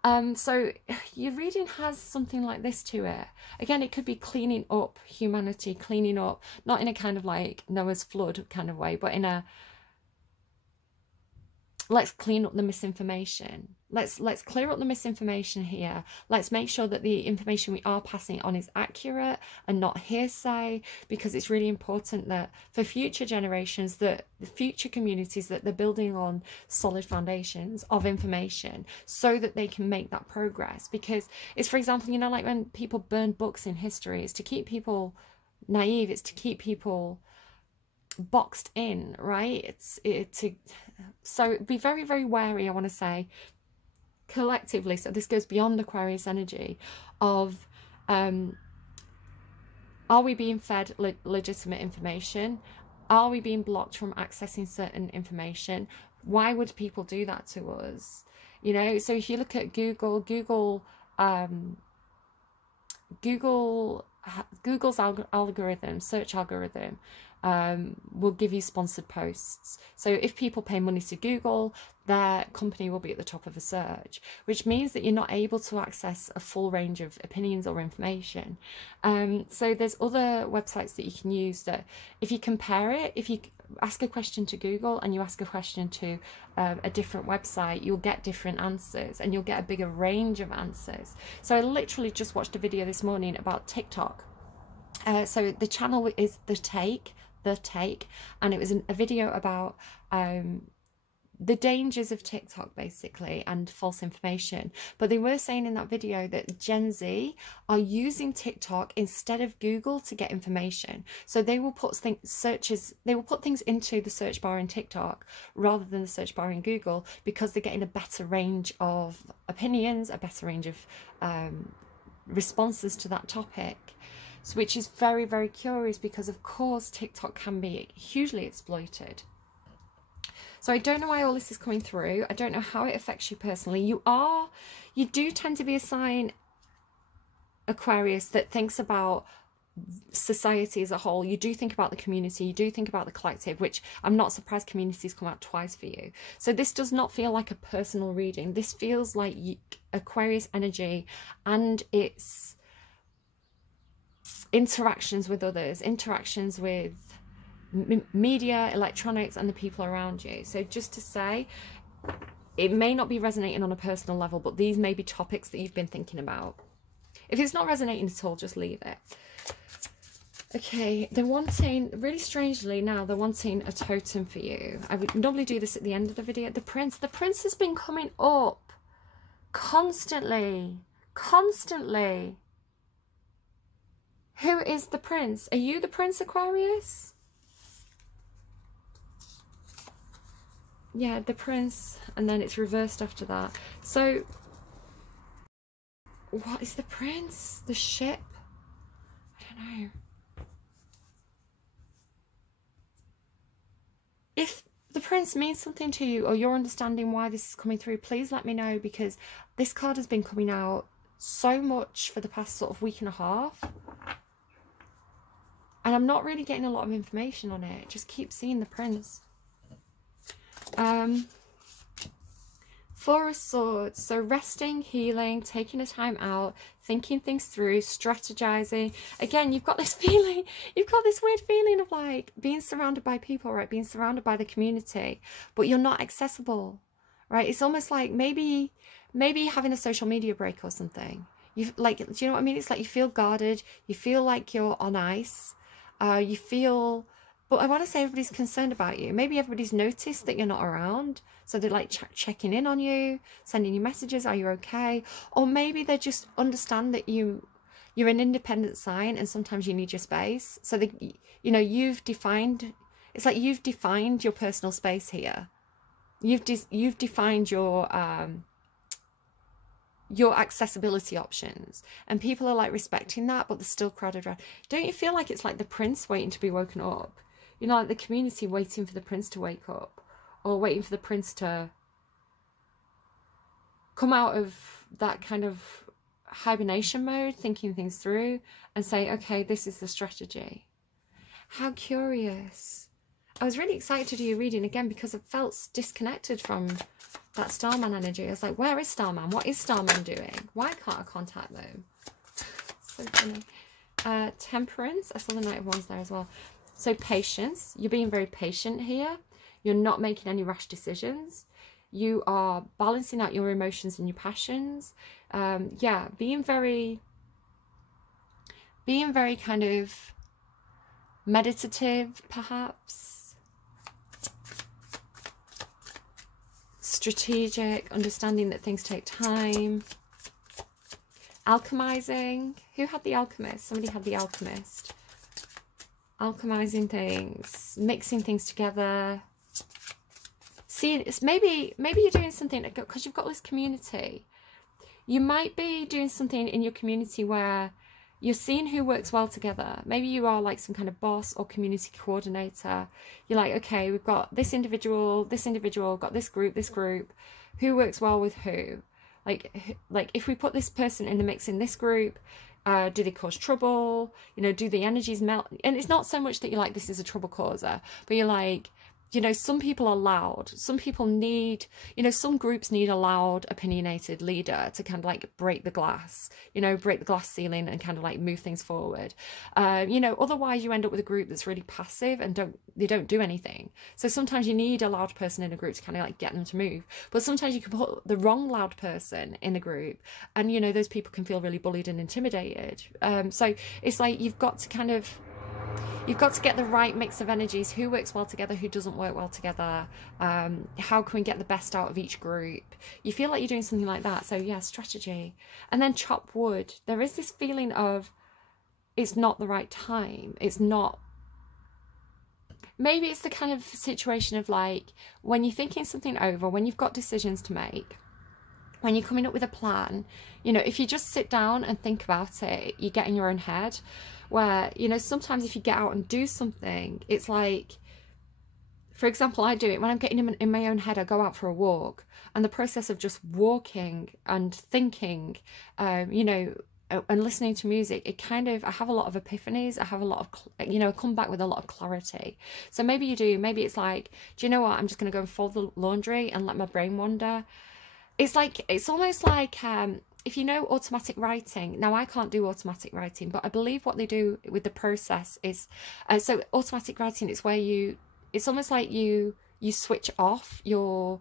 So your reading has something like this to it. Again, it could be cleaning up humanity, cleaning up, not in a kind of like Noah's flood kind of way, but in a, let's clean up the misinformation. Let's clear up the misinformation here. Let's make sure that the information we are passing on is accurate and not hearsay, because it's really important that for future generations, that the future communities, that they're building on solid foundations of information so that they can make that progress. Because it's, for example, you know, like when people burn books in history, it's to keep people naive, it's to keep people boxed in, right? So be very, very wary, I want to say, collectively, so this goes beyond Aquarius energy, of are we being fed legitimate information? Are we being blocked from accessing certain information? Why would people do that to us? You know, so if you look at Google's algorithm, search algorithm, will give you sponsored posts. So if people pay money to Google, their company will be at the top of a search, which means that you're not able to access a full range of opinions or information. So there's other websites that you can use that, if you compare it, if you ask a question to Google and you ask a question to a different website, you'll get different answers and you'll get a bigger range of answers. So I literally just watched a video this morning about TikTok. So the channel is The Take, and it was a video about the dangers of TikTok, basically, and false information. But they were saying in that video that Gen Z are using TikTok instead of Google to get information. So they will put things into the search bar in TikTok rather than the search bar in Google, because they're getting a better range of opinions, a better range of responses to that topic. So, which is very, very curious, because of course TikTok can be hugely exploited. So I don't know why all this is coming through. I don't know how it affects you personally. You do tend to be a sign, Aquarius, that thinks about society as a whole. You do think about the community, you do think about the collective, which I'm not surprised communities come out twice for you. So this does not feel like a personal reading. This feels like Aquarius energy and its interactions with others, interactions with media, electronics, and the people around you. So just to say, it may not be resonating on a personal level, but these may be topics that you've been thinking about. If it's not resonating at all, just leave it. Okay, they're wanting, really strangely now, they're wanting a totem for you. I would normally do this at the end of the video. The prince has been coming up constantly. Who is the prince? Are you the prince, Aquarius? Yeah, the prince, and then it's reversed after that. So, what is the prince? The ship? I don't know. If the prince means something to you, or you're understanding why this is coming through, please let me know, because this card has been coming out so much for the past sort of week and a half. And I'm not really getting a lot of information on it. Just keep seeing the prince. Four of Swords. So resting, healing, taking a time out, thinking things through, strategizing. Again, you've got this feeling, you've got this weird feeling of like being surrounded by people, right? Being surrounded by the community, but you're not accessible, right? It's almost like maybe having a social media break or something. You like, do you know what I mean? It's like you feel guarded, you feel like you're on ice, you feel, but I want to say everybody's concerned about you. Maybe everybody's noticed that you're not around, so they're like checking in on you, sending you messages, are you okay? Or maybe they just understand that you're an independent sign and sometimes you need your space. So they, you know, you've defined, it's like you've defined your personal space here. You've defined your accessibility options, and people are like respecting that, but they're still crowded around. Don't you feel like it's like the prince waiting to be woken up? You know, like the community waiting for the prince to wake up, or waiting for the prince to come out of that kind of hibernation mode, thinking things through and say, okay, this is the strategy. How curious. I was really excited to do your reading again because I felt disconnected from that Starman energy. I was like, where is Starman? What is Starman doing? Why can't I contact them? So funny. Temperance. I saw the Knight of Wands there as well. So patience. You're being very patient here. You're not making any rash decisions. You are balancing out your emotions and your passions. Yeah, being very kind of meditative, perhaps. Strategic, understanding that things take time. Alchemizing. Who had the alchemist? Somebody had the alchemist. Alchemizing things, mixing things together. See, it's maybe you're doing something because you've got this community. You might be doing something in your community where you're seeing who works well together. Maybe you are like some kind of boss or community coordinator. You're like, okay, we've got this individual, got this group. Who works well with who? Like if we put this person in the mix in this group, do they cause trouble? You know, do the energies melt? And it's not so much that you're like, this is a trouble causer, but you're like, you know, some people are loud. Some people need, you know, some groups need a loud, opinionated leader to kind of like break the glass, you know, break the glass ceiling and kind of like move things forward. You know, otherwise you end up with a group that's really passive and they don't do anything. So sometimes you need a loud person in a group to kind of like get them to move. But sometimes you can put the wrong loud person in a group and, you know, those people can feel really bullied and intimidated. So it's like you've got to get the right mix of energies. Who works well together, who doesn't work well together, how can we get the best out of each group? You feel like you're doing something like that. So yeah, strategy. And then chop wood. There is this feeling of it's not the right time. It's not, maybe it's the kind of situation of like when you're thinking something over, when you've got decisions to make, when you're coming up with a plan, you know, if you just sit down and think about it, you get in your own head. Where, you know, sometimes if you get out and do something, it's like, for example, I do it when I'm getting in my own head. I go out for a walk, and the process of just walking and thinking, you know, and listening to music, it kind of, I have a lot of epiphanies. I have a lot of, you know, I come back with a lot of clarity. So maybe you do, maybe it's like, do you know what? I'm just going to go and fold the laundry and let my brain wander. It's like, it's almost like, if you know automatic writing, now I can't do automatic writing, but I believe what they do with the process is, so automatic writing is where it's almost like you switch off your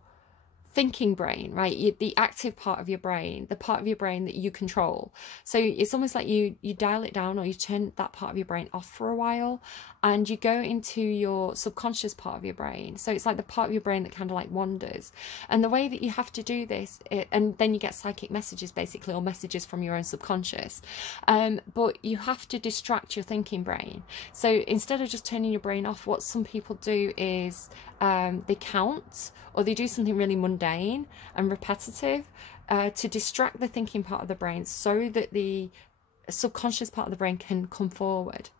thinking brain, right? The active part of your brain, the part of your brain that you control. So it's almost like you dial it down, or you turn that part of your brain off for a while, and you go into your subconscious part of your brain. So it's like the part of your brain that kind of like wanders. And the way that you have to do this, and then you get psychic messages basically, or messages from your own subconscious, but you have to distract your thinking brain. So instead of just turning your brain off, what some people do is they count, or they do something really mundane and repetitive to distract the thinking part of the brain, so that the subconscious part of the brain can come forward.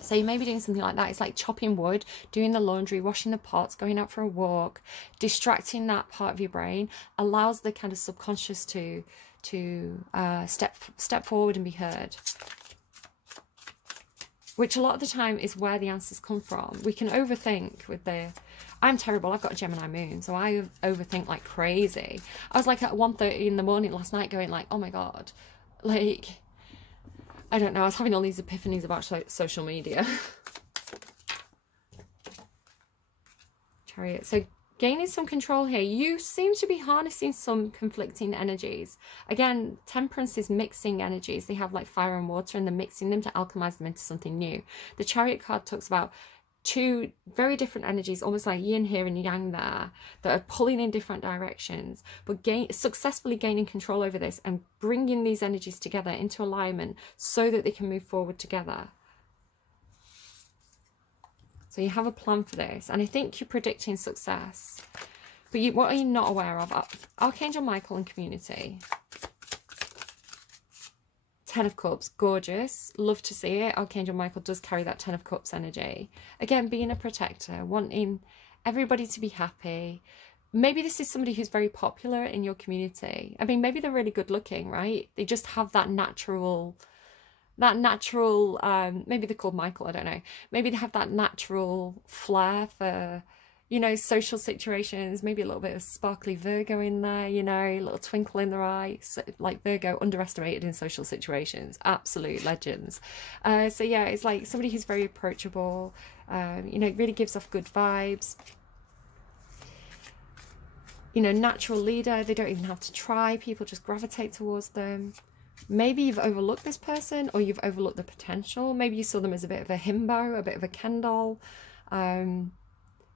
So you may be doing something like that. It's like chopping wood, doing the laundry, washing the pots, going out for a walk. Distracting that part of your brain allows the kind of subconscious to step forward and be heard, which a lot of the time is where the answers come from. We can overthink with I'm terrible, I've got a Gemini moon, so I overthink like crazy. I was like at 1:30 in the morning last night going like, oh my God, like, I don't know, I was having all these epiphanies about social media. Chariot. So gaining some control here. You seem to be harnessing some conflicting energies. Again, Temperance is mixing energies. They have like fire and water, and they're mixing them to alchemize them into something new. The Chariot card talks about two very different energies, almost like yin here and yang there, that are pulling in different directions, but successfully gaining control over this and bringing these energies together into alignment so that they can move forward together. So you have a plan for this, and I think you're predicting success. But what are you not aware of? Archangel Michael and community. 10 of Cups, gorgeous, love to see it. Archangel Michael does carry that 10 of Cups energy. Again, being a protector, wanting everybody to be happy. Maybe this is somebody who's very popular in your community. I mean, maybe they're really good looking, right? They just have that natural, maybe they're called Michael, I don't know. Maybe they have that natural flair for, you know, social situations, maybe a little bit of sparkly Virgo in there, you know, a little twinkle in their eye, so, like Virgo, underestimated in social situations, absolute legends. So yeah, it's like somebody who's very approachable, you know, really gives off good vibes. You know, natural leader, they don't even have to try, people just gravitate towards them. Maybe you've overlooked this person, or you've overlooked the potential. Maybe you saw them as a bit of a himbo, a bit of a Ken doll.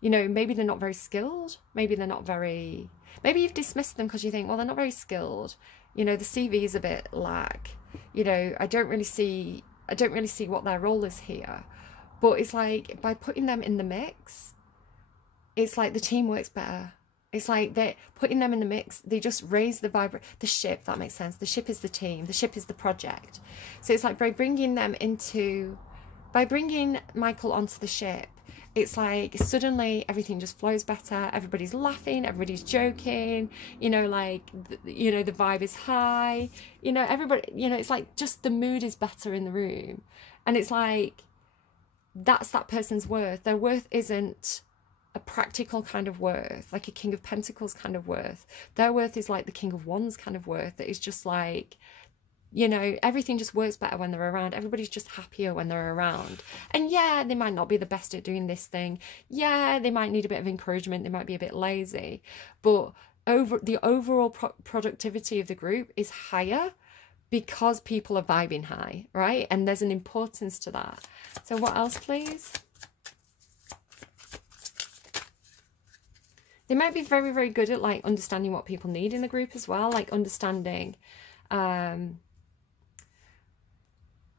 You know, maybe they're not very skilled. Maybe they're not very... Maybe you've dismissed them because you think, well, they're not very skilled. You know, the CV is a bit lack. You know, I don't really see what their role is here. But it's like, by putting them in the mix, it's like the team works better. It's like they're putting them in the mix. They just raise the ship, that makes sense. The ship is the team. The ship is the project. So it's like by bringing Michael onto the ship, it's like suddenly everything just flows better. Everybody's laughing, everybody's joking, you know, like, you know, the vibe is high, you know, everybody, you know, it's like just the mood is better in the room. And it's like, that's that person's worth. Their worth isn't a practical kind of worth, like a King of Pentacles kind of worth. Their worth is like the King of Wands kind of worth. That is just like, you know, everything just works better when they're around. Everybody's just happier when they're around. And yeah, they might not be the best at doing this thing. Yeah, they might need a bit of encouragement. They might be a bit lazy. But the overall productivity of the group is higher because people are vibing high, right? And there's an importance to that. So what else, please? They might be very, very good at like understanding what people need in the group as well. Like understanding...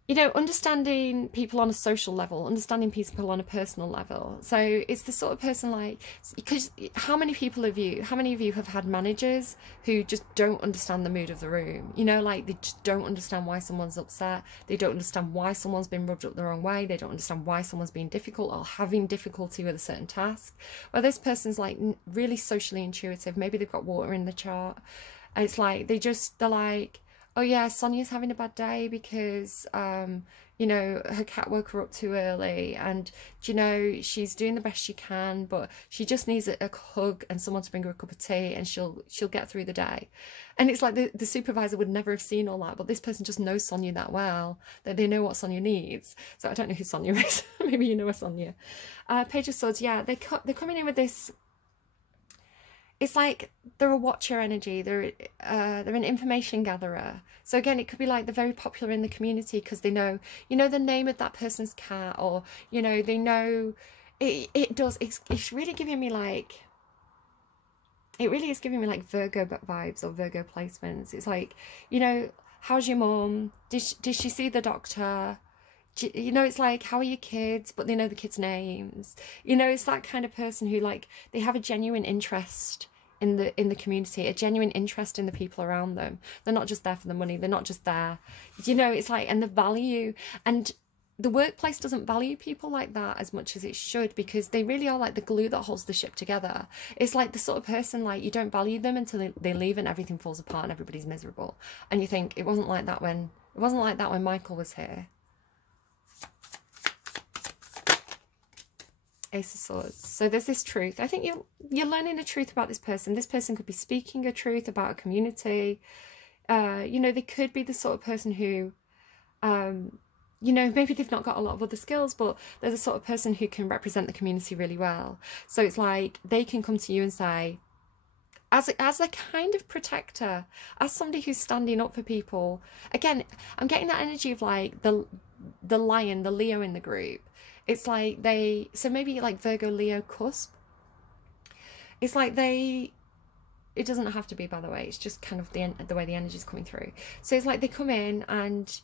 you know, understanding people on a social level, understanding people on a personal level. So it's the sort of person like, because how many of you have had managers who just don't understand the mood of the room? You know, like they just don't understand why someone's upset. They don't understand why someone's been rubbed up the wrong way. They don't understand why someone's being difficult or having difficulty with a certain task. Well, this person's like really socially intuitive. Maybe they've got water in the chart. It's like, they're like, oh yeah, Sonia's having a bad day because, you you know, her cat woke her up too early, and you know, she's doing the best she can, but she just needs a hug and someone to bring her a cup of tea, and she'll get through the day. And it's like the supervisor would never have seen all that, but this person just knows Sonia that well that they know what Sonia needs. So I don't know who Sonia is. Maybe you know a Sonia. Page of Swords, yeah, they're coming in with this. It's like they're a watcher energy. They're an information gatherer. So again, it could be like they're very popular in the community because they know, you know, the name of that person's cat, or you know, they know it. It's really giving me like. It really is giving me like Virgo vibes or Virgo placements. It's like, you know, how's your mum? Did she see the doctor? You know, it's like, how are your kids? But they know the kids' names. You know, it's that kind of person who, like, they have a genuine interest in the community, a genuine interest in the people around them. They're not just there for the money. They're not just there. You know, it's like, and the value, and the workplace doesn't value people like that as much as it should, because they really are like the glue that holds the ship together. It's like the sort of person, like, you don't value them until they leave and everything falls apart and everybody's miserable. And you think, it wasn't like that when Michael was here. Ace of Swords. So there's this truth. I think you're learning a truth about this person. This person could be speaking a truth about a community. You know, they could be the sort of person who, you know, maybe they've not got a lot of other skills, but they're the sort of person who can represent the community really well. So it's like they can come to you and say, as a kind of protector, as somebody who's standing up for people. Again, I'm getting that energy of like the lion, the Leo in the group. It's like so maybe like Virgo, Leo, cusp. It's like it doesn't have to be, by the way, it's just kind of the way the energy is coming through. So it's like they come in and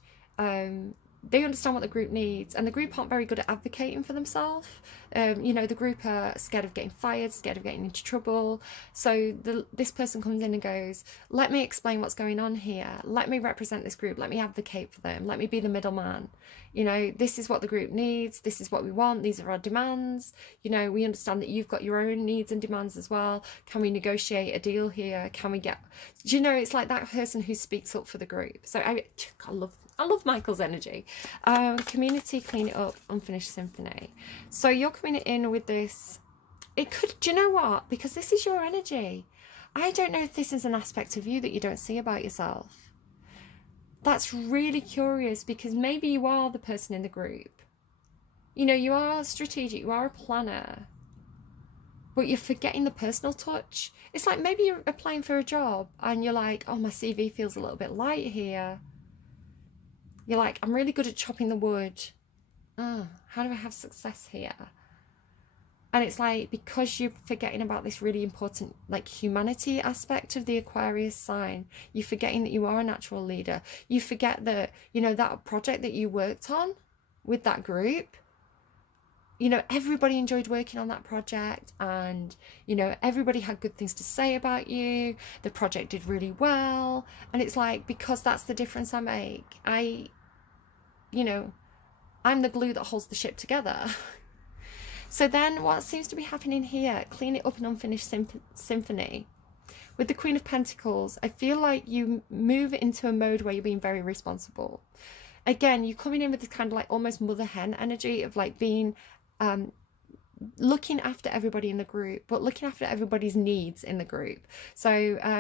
they understand what the group needs, and the group aren't very good at advocating for themselves. You know, the group are scared of getting fired, scared of getting into trouble. So this person comes in and goes, let me explain what's going on here. Let me represent this group. Let me advocate for them. Let me be the middleman. You know, this is what the group needs. This is what we want. These are our demands. You know, we understand that you've got your own needs and demands as well. Can we negotiate a deal here? Can we get, do you know, it's like that person who speaks up for the group. So I love Michael's energy. Community, clean it up, unfinished symphony. So you're coming in with this. It could, do you know what? Because this is your energy. I don't know if this is an aspect of you that you don't see about yourself. That's really curious, because maybe you are the person in the group. You know, you are strategic, you are a planner, but you're forgetting the personal touch. It's like maybe you're applying for a job and you're like, oh, my CV feels a little bit light here. You're like, I'm really good at chopping the wood. How do I have success here? And it's like, because you're forgetting about this really important, like, humanity aspect of the Aquarius sign, you're forgetting that you are a natural leader. You forget that, you know, that project that you worked on with that group, you know, everybody enjoyed working on that project, and, you know, everybody had good things to say about you. The project did really well. And it's like, because that's the difference I make. You know, I'm the glue that holds the ship together. So then what seems to be happening here, clean it up, an unfinished symphony. With the Queen of Pentacles, I feel like you move into a mode where you're being very responsible. Again, you're coming in with this kind of like almost mother hen energy of like being, looking after everybody in the group, but looking after everybody's needs in the group. So,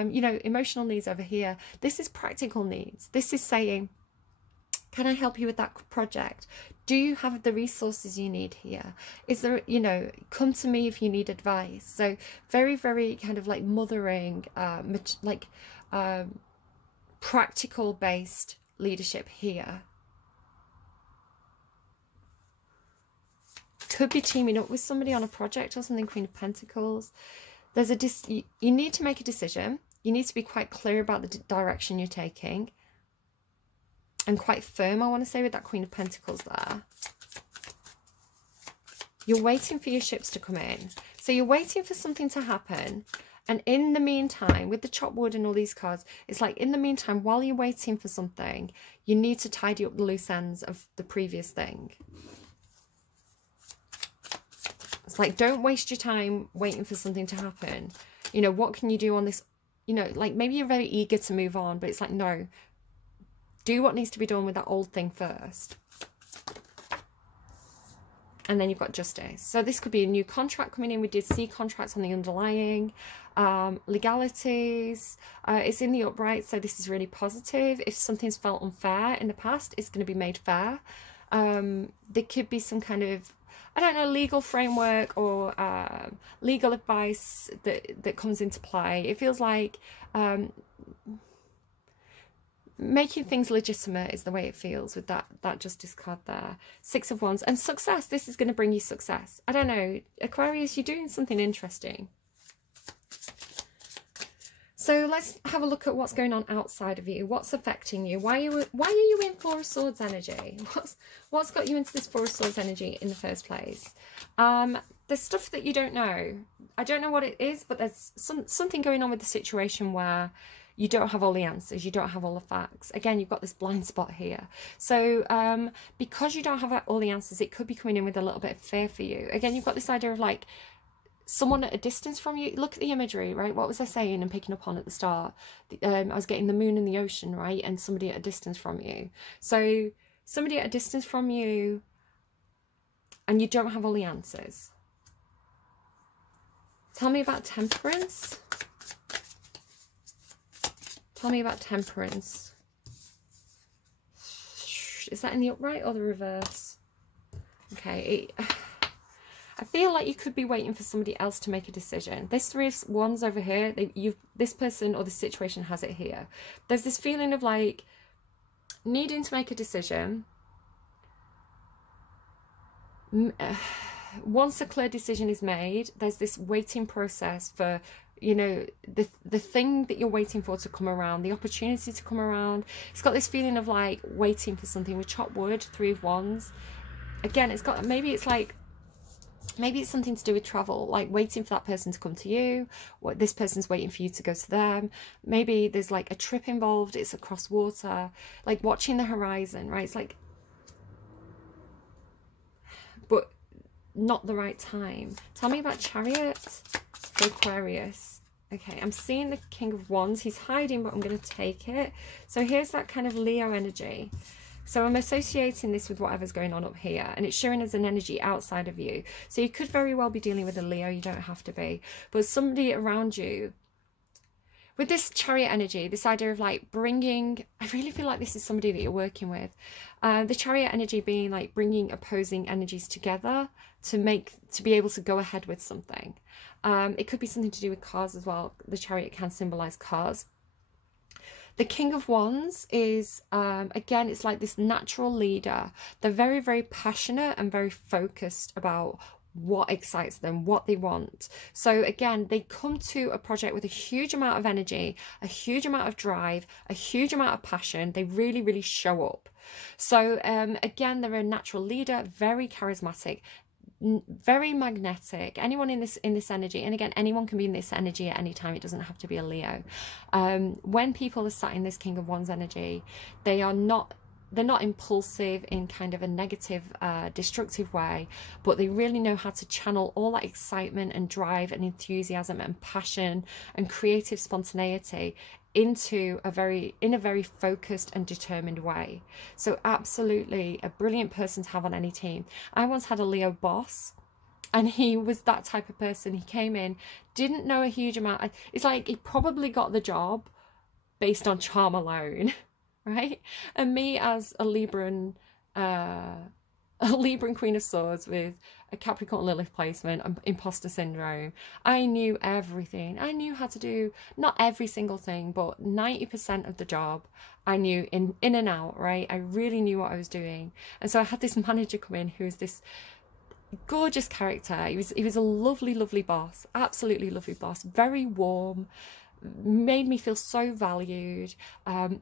you know, emotional needs over here. This is practical needs. This is saying, can I help you with that project? Do you have the resources you need here? Is there, you know, come to me if you need advice. So very, very kind of like mothering, practical based leadership here. Could be teaming up with somebody on a project or something, Queen of Pentacles. There's you need to make a decision. You need to be quite clear about the direction you're taking. And quite firm, I want to say, with that Queen of Pentacles there. You're waiting for your ships to come in. So you're waiting for something to happen. And in the meantime, with the chopped wood and all these cards, it's like, in the meantime, while you're waiting for something, you need to tidy up the loose ends of the previous thing. It's like, don't waste your time waiting for something to happen. You know, what can you do on this? You know, like, maybe you're very eager to move on, but it's like, no. Do what needs to be done with that old thing first. And then you've got justice. So this could be a new contract coming in. We did see contracts on the underlying. Legalities. It's in the upright, so this is really positive. If something's felt unfair in the past, it's going to be made fair. There could be some kind of, I don't know, legal framework or legal advice that comes into play. It feels like making things legitimate is the way it feels with that justice card there. 6 of Wands. And success. This is going to bring you success. I don't know. Aquarius, you're doing something interesting. So let's have a look at what's going on outside of you. What's affecting you? Why are you in 4 of Swords energy? What's got you into this 4 of Swords energy in the first place? There's stuff that you don't know. I don't know what it is, but there's something going on with the situation where you don't have all the answers, you don't have all the facts. Again, you've got this blind spot here. So because you don't have all the answers, it could be coming in with a little bit of fear for you. Again, you've got this idea of like someone at a distance from you. Look at the imagery, right? What was I saying and picking up on at the start? I was getting the moon and the ocean, right? And somebody at a distance from you. So somebody at a distance from you and you don't have all the answers. Tell me about Temperance. Tell me about Temperance. Is that in the upright or the reverse? Okay. I feel like you could be waiting for somebody else to make a decision. This 3 of Wands over here, this person or this situation has it here. There's this feeling of like needing to make a decision. Once a clear decision is made, there's this waiting process for, you know, the thing that you're waiting for to come around, the opportunity to come around. It's got this feeling of like waiting for something. With chopped wood, 3 of Wands. Again, it's got, maybe it's something to do with travel, like waiting for that person to come to you, or this person's waiting for you to go to them. Maybe there's like a trip involved, it's across water, like watching the horizon, right? It's like, but not the right time. Tell me about Chariot for Aquarius. Okay, I'm seeing the King of Wands. He's hiding, but I'm going to take it. So here's that kind of Leo energy. So I'm associating this with whatever's going on up here, and it's showing as an energy outside of you. So you could very well be dealing with a Leo, you don't have to be, but somebody around you. With this Chariot energy, this idea of like bringing, I really feel like this is somebody that you're working with. The Chariot energy being like bringing opposing energies together to be able to go ahead with something. It could be something to do with cars as well. The Chariot can symbolize cars. The King of Wands is, again, it's like this natural leader. They're very, very passionate and very focused about what excites them, what they want. So again, they come to a project with a huge amount of energy, a huge amount of drive, a huge amount of passion. They really, really show up. So again, they're a natural leader, very charismatic, very magnetic. Anyone in this energy, and again, anyone can be in this energy at any time. It doesn't have to be a Leo. When people are sat in this King of Wands energy, they're not impulsive in kind of a negative, destructive way, but they really know how to channel all that excitement and drive and enthusiasm and passion and creative spontaneity into in a very focused and determined way. So absolutely a brilliant person to have on any team. I once had a Leo boss, and he was that type of person. He came in, didn't know a huge amount. It's like he probably got the job based on charm alone. Right? And me as a Libran Queen of Swords with a Capricorn Lilith placement, imposter syndrome, I knew everything. I knew how to do, not every single thing, but 90% of the job I knew in and out, right? I really knew what I was doing. And so I had this manager come in who's this gorgeous character. He was a lovely, lovely boss, absolutely lovely boss, very warm, made me feel so valued,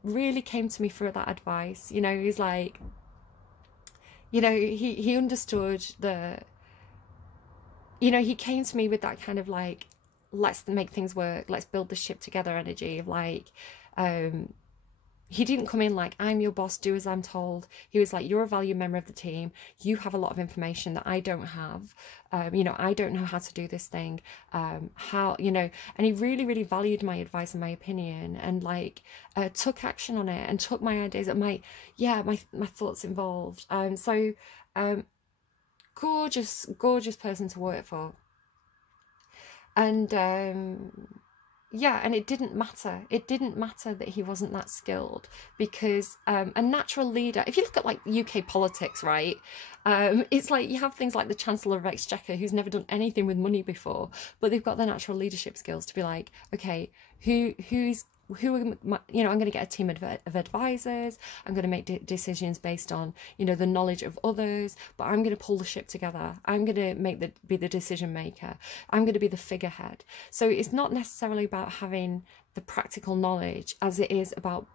really came to me for that advice. You know, he's like, you know, he understood you know, he came to me with that kind of like, let's make things work, let's build the ship together energy of like, he didn't come in like, I'm your boss, do as I'm told. He was like, you're a valued member of the team. You have a lot of information that I don't have. You know, I don't know how to do this thing. How, you know, and he really, really valued my advice and my opinion, and like took action on it and took my ideas and my thoughts involved. gorgeous, gorgeous person to work for. And yeah, and it didn't matter. It didn't matter that he wasn't that skilled, because a natural leader, if you look at like UK politics, right, it's like you have things like the Chancellor of Exchequer, who's never done anything with money before, but they've got the natural leadership skills to be like, okay, who are my, you know, I'm going to get a team of advisors. I'm going to make decisions based on, you know, the knowledge of others, but I'm going to pull the ship together. I'm going to be the decision maker. I'm going to be the figurehead. So it's not necessarily about having the practical knowledge as it is about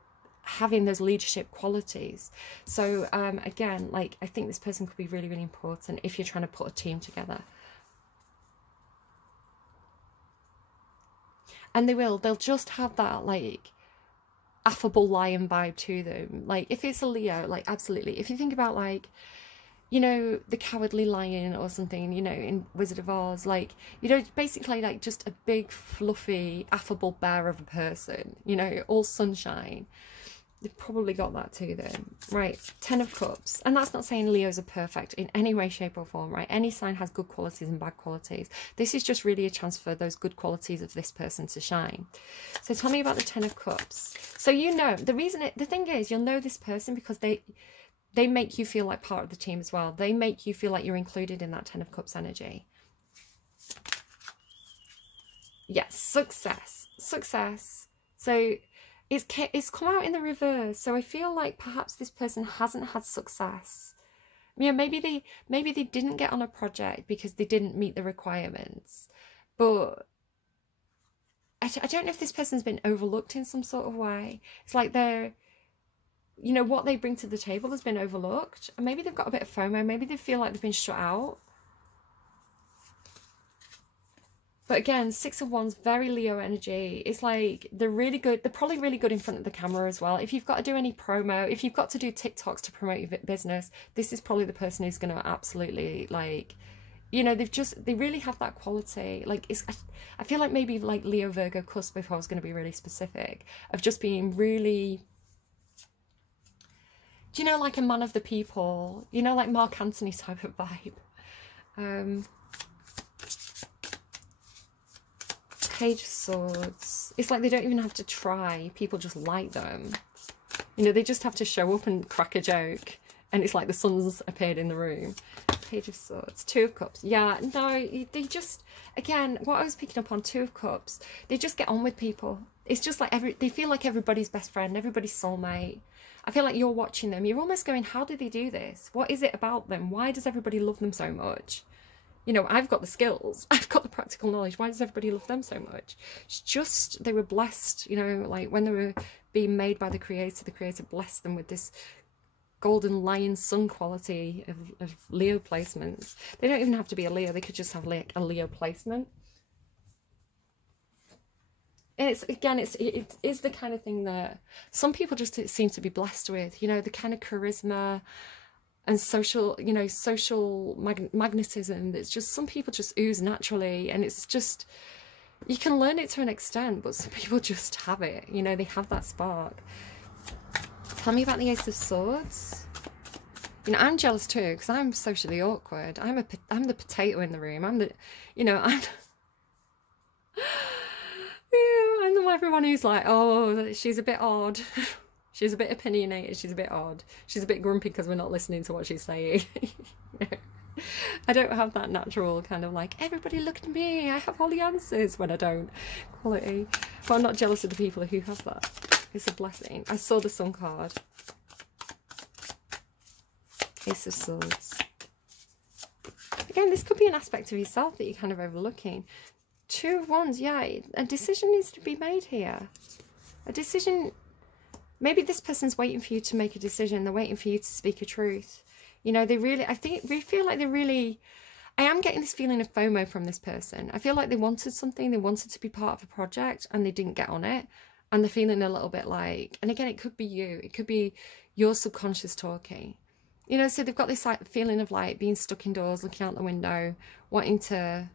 having those leadership qualities. So again, like, I think this person could be really, really important if you're trying to put a team together. And they'll just have that, like, affable lion vibe to them. Like, if it's a Leo, like, absolutely. If you think about, like, you know, the Cowardly Lion or something, you know, in Wizard of Oz, like, you know, basically, like, just a big, fluffy, affable bear of a person, you know, all sunshine. They've probably got that to them. Right, 10 of Cups. And that's not saying Leos are perfect in any way, shape or form, right? Any sign has good qualities and bad qualities. This is just really a chance for those good qualities of this person to shine. So tell me about the 10 of Cups. So, you know, the thing is, you'll know this person because they make you feel like part of the team as well. They make you feel like you're included in that 10 of Cups energy. Yes, success. So it's come out in the reverse. So I feel like perhaps this person hasn't had success. You know, maybe they didn't get on a project because they didn't meet the requirements. But I don't know if this person's been overlooked in some sort of way. It's like they're, you know, what they bring to the table has been overlooked. And maybe they've got a bit of FOMO. Maybe they feel like they've been shut out. But again, 6 of Wands, very Leo energy. It's like they're really good. They're probably really good in front of the camera as well. If you've got to do any promo, if you've got to do TikToks to promote your business, this is probably the person who's going to absolutely, like, you know, they really have that quality. Like, I feel like maybe like Leo, Virgo, cusp, if I was going to be really specific, of just being really, do you know, like a man of the people, you know, like Mark Antony type of vibe. Page of Swords. It's like they don't even have to try. People just like them. You know, they just have to show up and crack a joke. And it's like the sun's appeared in the room. Page of Swords. 2 of Cups. Yeah, no, they just, again, what I was picking up on, 2 of Cups, they just get on with people. It's just like they feel like everybody's best friend, everybody's soulmate. I feel like you're watching them. You're almost going, how do they do this? What is it about them? Why does everybody love them so much? You know, I've got the skills, I've got the practical knowledge. Why does everybody love them so much? It's just, they were blessed, you know, like when they were being made by the Creator blessed them with this golden lion sun quality of Leo placements. They don't even have to be a Leo, they could just have like a Leo placement. And it's, again, it is the kind of thing that some people just seem to be blessed with, you know, the kind of charisma and social, you know, social magnetism that's just, some people just ooze naturally. And it's just, you can learn it to an extent, but some people just have it, you know, they have that spark. Tell me about the Ace of Swords. You know, I'm jealous too, because I'm socially awkward. I'm the potato in the room. I'm the, you know, I'm the everyone who's like, oh, she's a bit odd. She's a bit opinionated, she's a bit odd. She's a bit grumpy because we're not listening to what she's saying. I don't have that natural kind of like, everybody look at me, I have all the answers, when I don't. Quality. But I'm not jealous of the people who have that. It's a blessing. I saw the Sun card. Ace of Swords. Again, this could be an aspect of yourself that you're kind of overlooking. 2 of Wands, yeah, a decision needs to be made here. A decision. Maybe this person's waiting for you to make a decision. They're waiting for you to speak a truth. You know, they feel like they really, I am getting this feeling of FOMO from this person. I feel like they wanted something. They wanted to be part of a project and they didn't get on it. And they're feeling a little bit like, and again, it could be you. It could be your subconscious talking. You know, so they've got this like feeling of like being stuck indoors, looking out the window, wanting to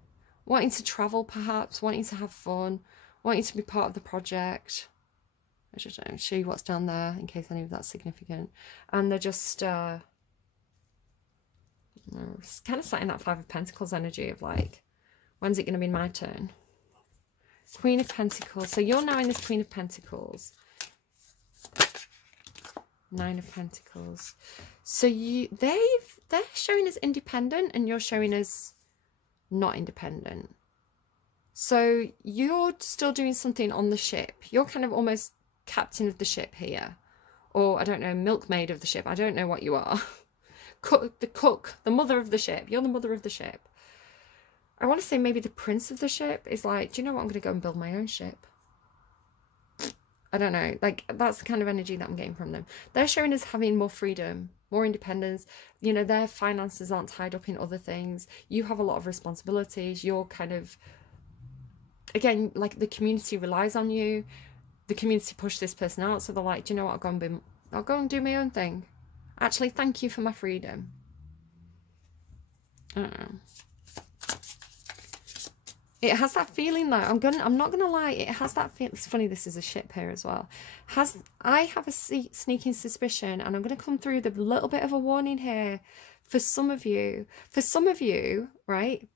travel perhaps, wanting to have fun, wanting to be part of the project. I just don't show you what's down there in case any of that's significant. And they're just It's kind of setting that Five of Pentacles energy of like, when's it going to be my turn? Queen of Pentacles. So you're now in this Queen of Pentacles. Nine of Pentacles. So they're showing as independent and you're showing as not independent. So you're still doing something on the ship. You're kind of almost captain of the ship here. Or, I don't know, milkmaid of the ship. I don't know what you are. Cook, the mother of the ship. You're the mother of the ship. I want to say maybe the prince of the ship is like, do you know what? I'm going to go and build my own ship. I don't know. Like, that's the kind of energy that I'm getting from them. They're showing us having more freedom, more independence. You know, their finances aren't tied up in other things. You have a lot of responsibilities. You're kind of, again, like the community relies on you. The community pushed this person out. So they're like, do you know what? I'll go and do my own thing. Actually, thank you for my freedom. I don't know. It has that feeling though. I'm not gonna lie. It has that feeling. It's funny. This is a ship here as well. I have a sneaking suspicion, and I'm gonna come through with a little bit of a warning here for some of you. For some of you, right?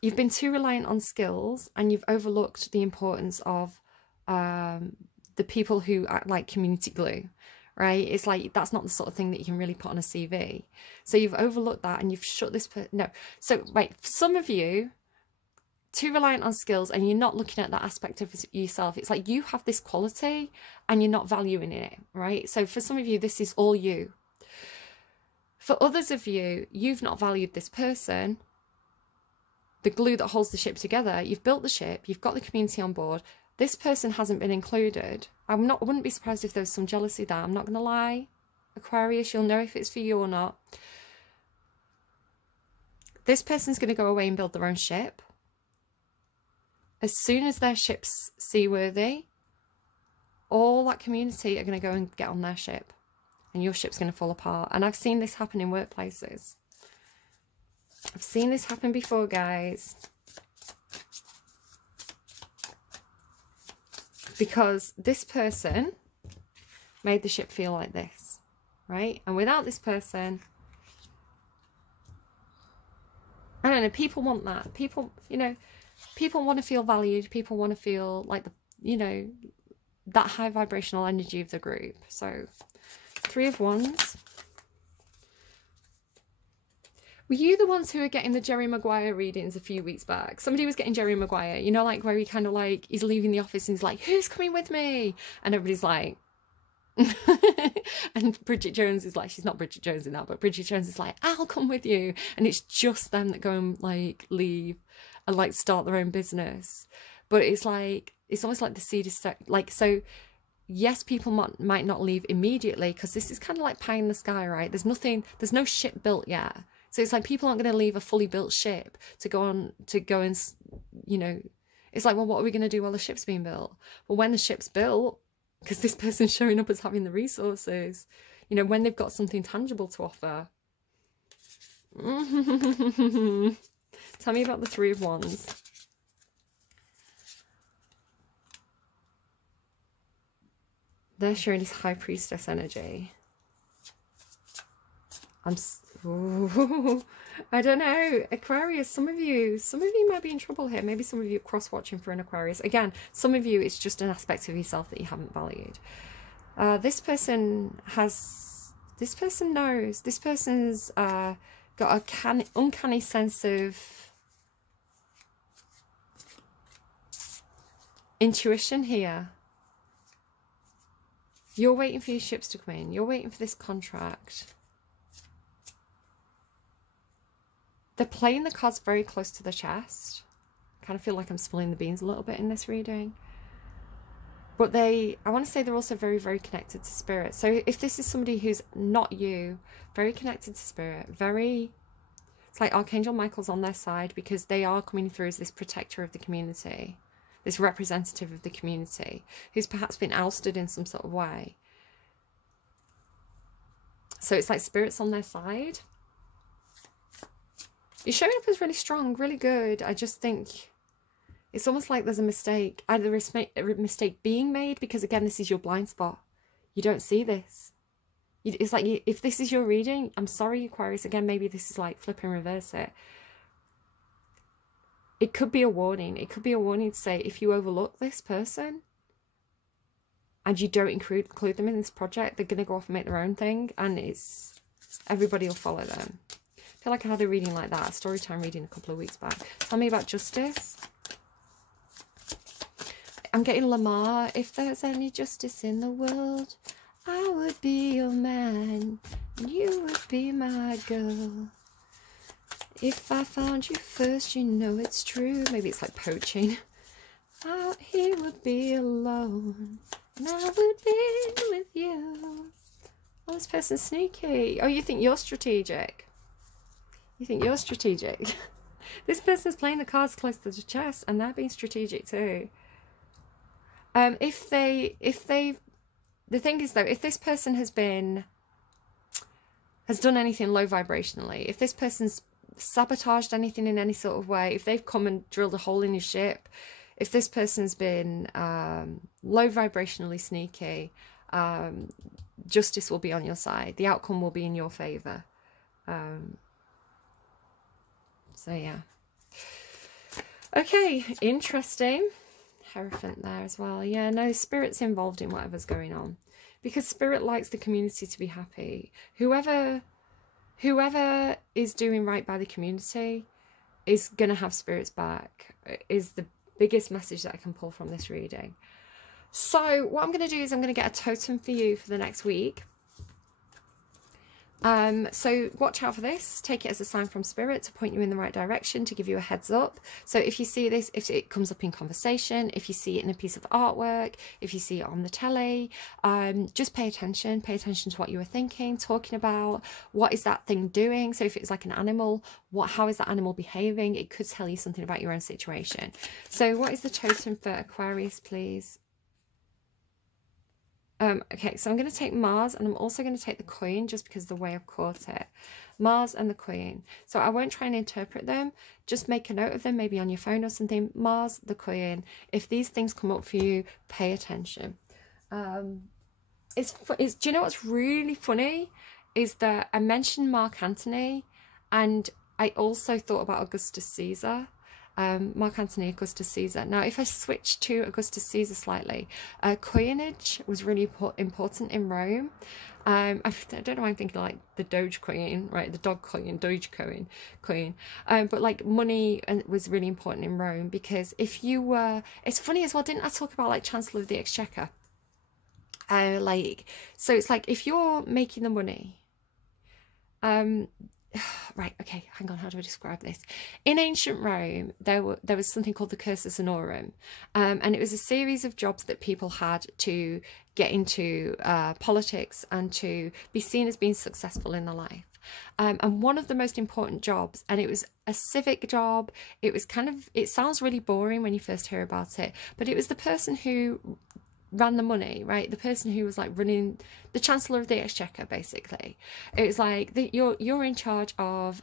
You've been too reliant on skills, and you've overlooked the importance of the people who act like community glue. Right? It's like, that's not the sort of thing that you can really put on a CV. So you've overlooked that and you've shut this no. So wait, for some of you, too reliant on skills and you're not looking at that aspect of yourself. It's like you have this quality and you're not valuing it, right? So for some of you, this is all you. For others of you, you've not valued this person, the glue that holds the ship together. You've built the ship, you've got the community on board. This person hasn't been included. I wouldn't be surprised if there was some jealousy there. I'm not going to lie. Aquarius, you'll know if it's for you or not. This person's going to go away and build their own ship. As soon as their ship's seaworthy, all that community are going to go and get on their ship. And your ship's going to fall apart. And I've seen this happen in workplaces. I've seen this happen before, guys. Because this person made the ship feel like this, right? And without this person, I don't know, people want that. People, you know, people want to feel valued. People want to feel like, that high vibrational energy of the group. So, Three of Wands. Were you the ones who were getting the Jerry Maguire readings a few weeks back? Somebody was getting Jerry Maguire, you know, like where he kind of like, he's leaving the office and he's like, who's coming with me? And everybody's like, and Bridget Jones is like, she's not Bridget Jones in that, but Bridget Jones is like, I'll come with you. And it's just them that go and like leave and like start their own business. But it's like, it's almost like the seed is like, so yes, people might not leave immediately because this is kind of like pie in the sky, right? There's no ship built yet. So it's like people aren't going to leave a fully built ship to go and, you know, it's like, well, what are we going to do while the ship's being built? Well, when the ship's built, because this person's showing up as having the resources, you know, when they've got something tangible to offer. Tell me about the Three of Wands. They're showing this High Priestess energy. Ooh, I don't know, Aquarius, some of you might be in trouble here. Maybe some of you are cross-watching for an Aquarius. Again, some of you, it's just an aspect of yourself that you haven't valued. This person knows. This person's got a uncanny sense of intuition here. You're waiting for your ships to come in. You're waiting for this contract. They're playing the cards very close to the chest. I kind of feel like I'm spilling the beans a little bit in this reading. But I want to say they're also very, very connected to spirit. So if this is somebody who's not you, very connected to spirit, it's like Archangel Michael's on their side because they are coming through as this protector of the community, this representative of the community, who's perhaps been ousted in some sort of way. So it's like spirit's on their side. You're showing up as really strong, really good. I just think it's almost like there's a mistake. Either a mistake being made, because again, this is your blind spot. You don't see this. It's like, if this is your reading, I'm sorry, Aquarius, again, maybe this is like flip and reverse it. It could be a warning. It could be a warning to say, if you overlook this person and you don't include them in this project, they're going to go off and make their own thing, and everybody will follow them. I feel like I had a reading like that, a story time reading a couple of weeks back. Tell me about justice. I'm getting Lamar. If there's any justice in the world, I would be your man, and you would be my girl. If I found you first, you know it's true. Maybe it's like poaching. He would be alone, and I would be with you. Oh, this person's sneaky. Oh, you think you're strategic? You think you're strategic? This person's playing the cards close to the chest, and they're being strategic too. The thing is though, if this person has done anything low vibrationally, if this person's sabotaged anything in any sort of way, if they've come and drilled a hole in your ship, if this person's been low vibrationally sneaky, justice will be on your side. The outcome will be in your favor. So yeah. Okay, interesting. Hierophant there as well. Yeah, no, spirit's involved in whatever's going on, because spirit likes the community to be happy. Whoever is doing right by the community is gonna have spirit's back, is the biggest message that I can pull from this reading. So what I'm gonna do is I'm gonna get a totem for you for the next week. So watch out for this. Take it as a sign from spirit to point you in the right direction, to give you a heads up. So if you see this, if it comes up in conversation, if you see it in a piece of artwork, if you see it on the telly, just pay attention to what you were thinking, talking about. What is that thing doing? So if it's like an animal, how is that animal behaving? It could tell you something about your own situation. So what is the totem for Aquarius, please? Okay, so I'm going to take Mars, and I'm also going to take the Queen, just because of the way I've caught it. Mars and the Queen. So I won't try and interpret them. Just make a note of them, maybe on your phone or something. Mars, the Queen. If these things come up for you, pay attention. Do you know what's really funny? Is that I mentioned Mark Antony, and I also thought about Augustus Caesar. Mark Antony, Augustus Caesar. Now, if I switch to Augustus Caesar slightly, coinage was really important in Rome. I don't know why I'm thinking like the Doge coin, right? The dog coin, Doge coin. But like money was really important in Rome, because if you were, it's funny as well, didn't I talk about like Chancellor of the Exchequer? So it's like, if you're making the money, right, okay, hang on, how do I describe this? In ancient Rome, there was something called the cursus honorum, and it was a series of jobs that people had to get into politics and to be seen as being successful in their life. And one of the most important jobs, and it was a civic job, it sounds really boring when you first hear about it, but it was the person who ran the money, right? The person who was like running, the Chancellor of the Exchequer, basically. It was like you're in charge of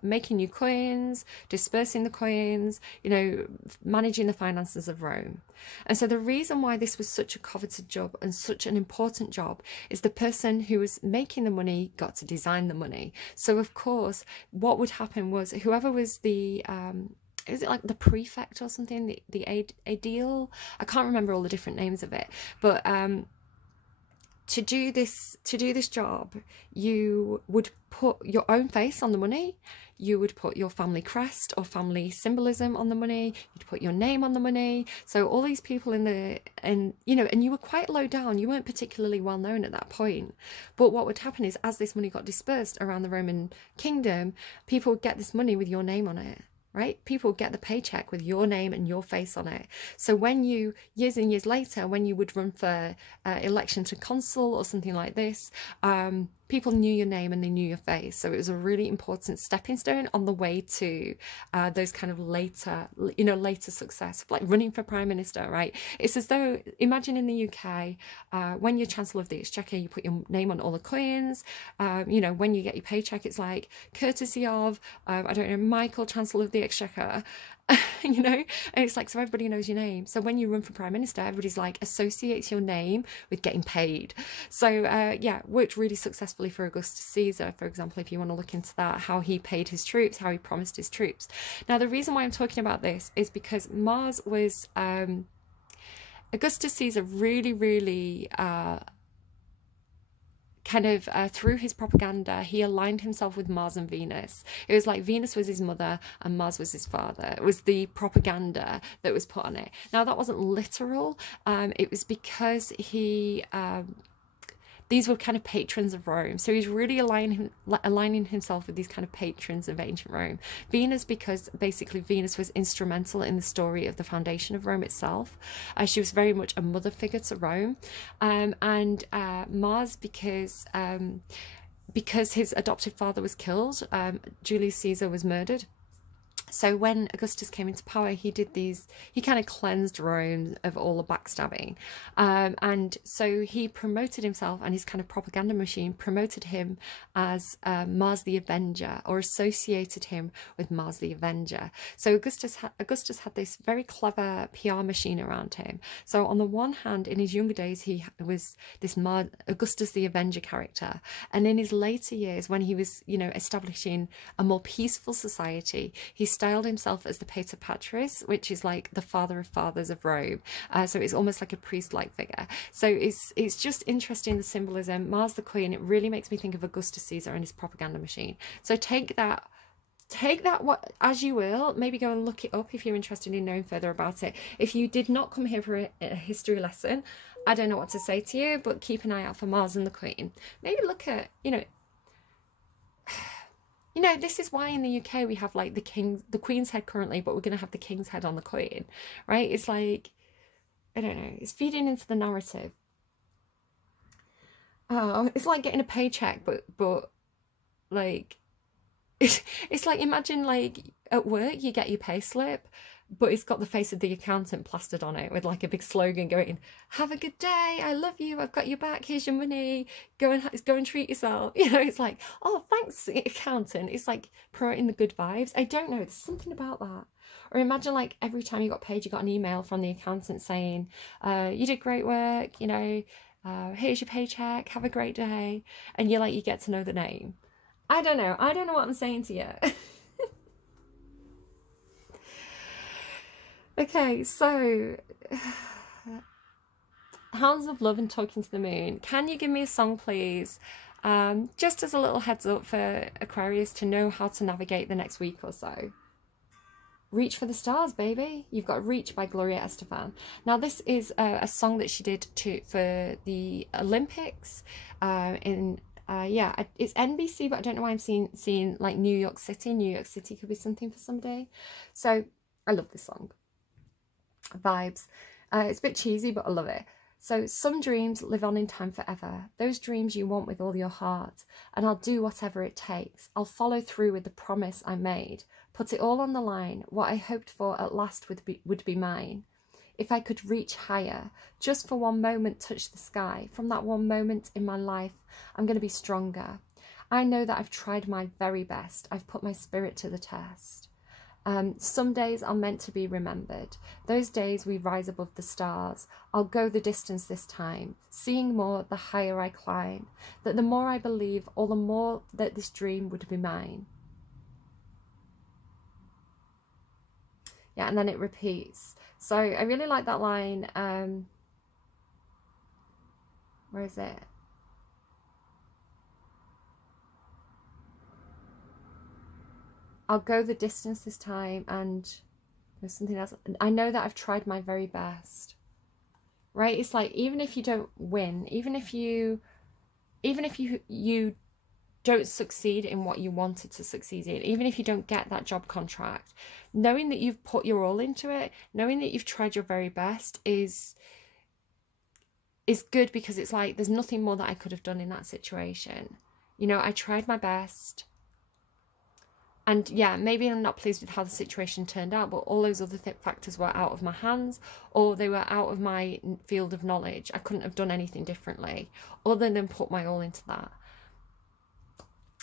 making new coins, dispersing the coins, you know, managing the finances of Rome. And so the reason why this was such a coveted job and such an important job is the person who was making the money got to design the money. So of course, what would happen was whoever was the is it like the prefect or something, the aedile? I can't remember all the different names of it, but to do this job, you would put your own face on the money, you would put your family crest or family symbolism on the money, you'd put your name on the money. So all these people and you were quite low down, you weren't particularly well known at that point. But what would happen is, as this money got dispersed around the Roman kingdom, people would get this money with your name on it. Right? People get the paycheck with your name and your face on it. So when you, years and years later, when you would run for election to consul or something like this, people knew your name and they knew your face. So it was a really important stepping stone on the way to those kind of later success, like running for Prime Minister, right? It's as though, imagine in the UK, when you're Chancellor of the Exchequer, you put your name on all the coins. When you get your paycheck, it's like courtesy of, I don't know, Michael, Chancellor of the Exchequer. you know, and it's like, so everybody knows your name. So when you run for Prime Minister, everybody's like associates your name with getting paid. So yeah, worked really successfully for Augustus Caesar, for example, if you want to look into that, how he paid his troops, how he promised his troops. Now, the reason why I'm talking about this is because Mars was, Augustus Caesar really kind of through his propaganda, he aligned himself with Mars and Venus. It was like Venus was his mother and Mars was his father. It was the propaganda that was put on it. Now, that wasn't literal. It was because he these were kind of patrons of Rome. So he's really aligning himself with these kind of patrons of ancient Rome. Venus, because basically Venus was instrumental in the story of the foundation of Rome itself. She was very much a mother figure to Rome. And Mars, because his adoptive father was killed, Julius Caesar was murdered. So when Augustus came into power, he kind of cleansed Rome of all the backstabbing. And so he promoted himself, and his kind of propaganda machine promoted him as Mars the Avenger, or associated him with Mars the Avenger. So Augustus had this very clever PR machine around him. So on the one hand, in his younger days, he was this Augustus the Avenger character. And in his later years, when he was, you know, establishing a more peaceful society, he styled himself as the Pater Patris, which is like the father of fathers of Rome. So it's almost like a priest-like figure. So it's just interesting, the symbolism. Mars the Queen, it really makes me think of Augustus Caesar and his propaganda machine. So take that what as you will. Maybe go and look it up if you're interested in knowing further about it. If you did not come here for a history lesson, I don't know what to say to you, but keep an eye out for Mars and the Queen. Maybe look at, you know, this is why in the UK we have like the Queen's head currently, but we're going to have the King's head on the Queen, right? It's like, I don't know, it's feeding into the narrative. Oh, it's like getting a paycheck, but like, it's like, imagine like at work you get your pay slip, but it's got the face of the accountant plastered on it with like a big slogan going, "Have a good day, I love you, I've got your back, here's your money, go and treat yourself." You know, it's like, oh, thanks, accountant. It's like promoting the good vibes. I don't know, there's something about that. Or imagine like every time you got paid, you got an email from the accountant saying, you did great work, you know, here's your paycheck, have a great day. And you get to know the name. I don't know what I'm saying to you. Okay, so Hounds of Love and Talking to the Moon. Can you give me a song, please? Just as a little heads up for Aquarius to know how to navigate the next week or so. Reach for the Stars, baby. You've got Reach by Gloria Estefan. Now, this is a song that she did for the Olympics yeah, it's NBC, but I don't know why I'm seeing like New York City. New York City could be something for someday. So I love this song. Vibes. It's a bit cheesy, but I love it. So, some dreams live on in time forever. Those dreams you want with all your heart. And I'll do whatever it takes. I'll follow through with the promise I made. Put it all on the line. What I hoped for at last would be mine. If I could reach higher, just for one moment touch the sky. From that one moment in my life, I'm going to be stronger. I know that I've tried my very best. I've put my spirit to the test. Some days are meant to be remembered. Those days we rise above the stars. I'll go the distance this time. Seeing more, the higher I climb. That the more I believe, all the more that this dream would be mine. Yeah, and then it repeats. So I really like that line. Where is it? I'll go the distance this time, and there's something else. I know that I've tried my very best. Right? It's like, even if you don't win, even if you don't succeed in what you wanted to succeed in, even if you don't get that job contract, knowing that you've put your all into it, knowing that you've tried your very best is good, because it's like, there's nothing more that I could have done in that situation. You know, I tried my best. And yeah, maybe I'm not pleased with how the situation turned out, but all those other factors were out of my hands, or they were out of my field of knowledge. I couldn't have done anything differently other than put my all into that.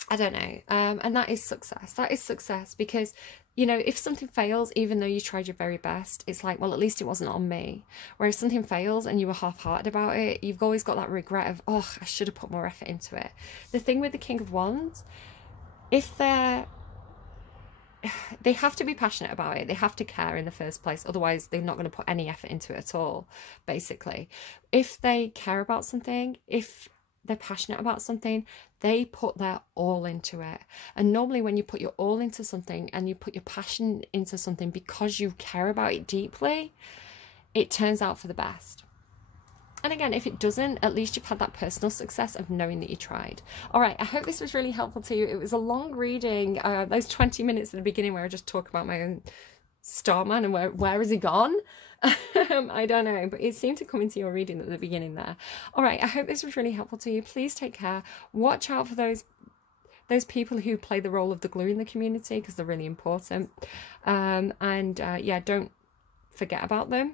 I don't know. And that is success. That is success, because you know, if something fails, even though you tried your very best, it's like, well, at least it wasn't on me. Whereas if something fails and you were half-hearted about it, you've always got that regret of, oh, I should have put more effort into it. The thing with the King of Wands, if they have to be passionate about it, they have to care in the first place, otherwise they're not going to put any effort into it at all, basically. If they care about something, if they're passionate about something, they put their all into it. And normally when you put your all into something and you put your passion into something because you care about it deeply, it turns out for the best. And again, if it doesn't, at least you've had that personal success of knowing that you tried. All right, I hope this was really helpful to you. It was a long reading, those 20 minutes at the beginning where I just talk about my own Starman and where has he gone? I don't know, but it seemed to come into your reading at the beginning there. All right, I hope this was really helpful to you. Please take care. Watch out for those people who play the role of the glue in the community, because they're really important. Yeah, don't forget about them.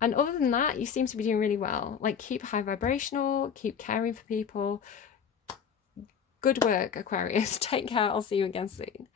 And other than that, you seem to be doing really well. Like, keep high vibrational, keep caring for people. Good work, Aquarius. Take care. I'll see you again soon.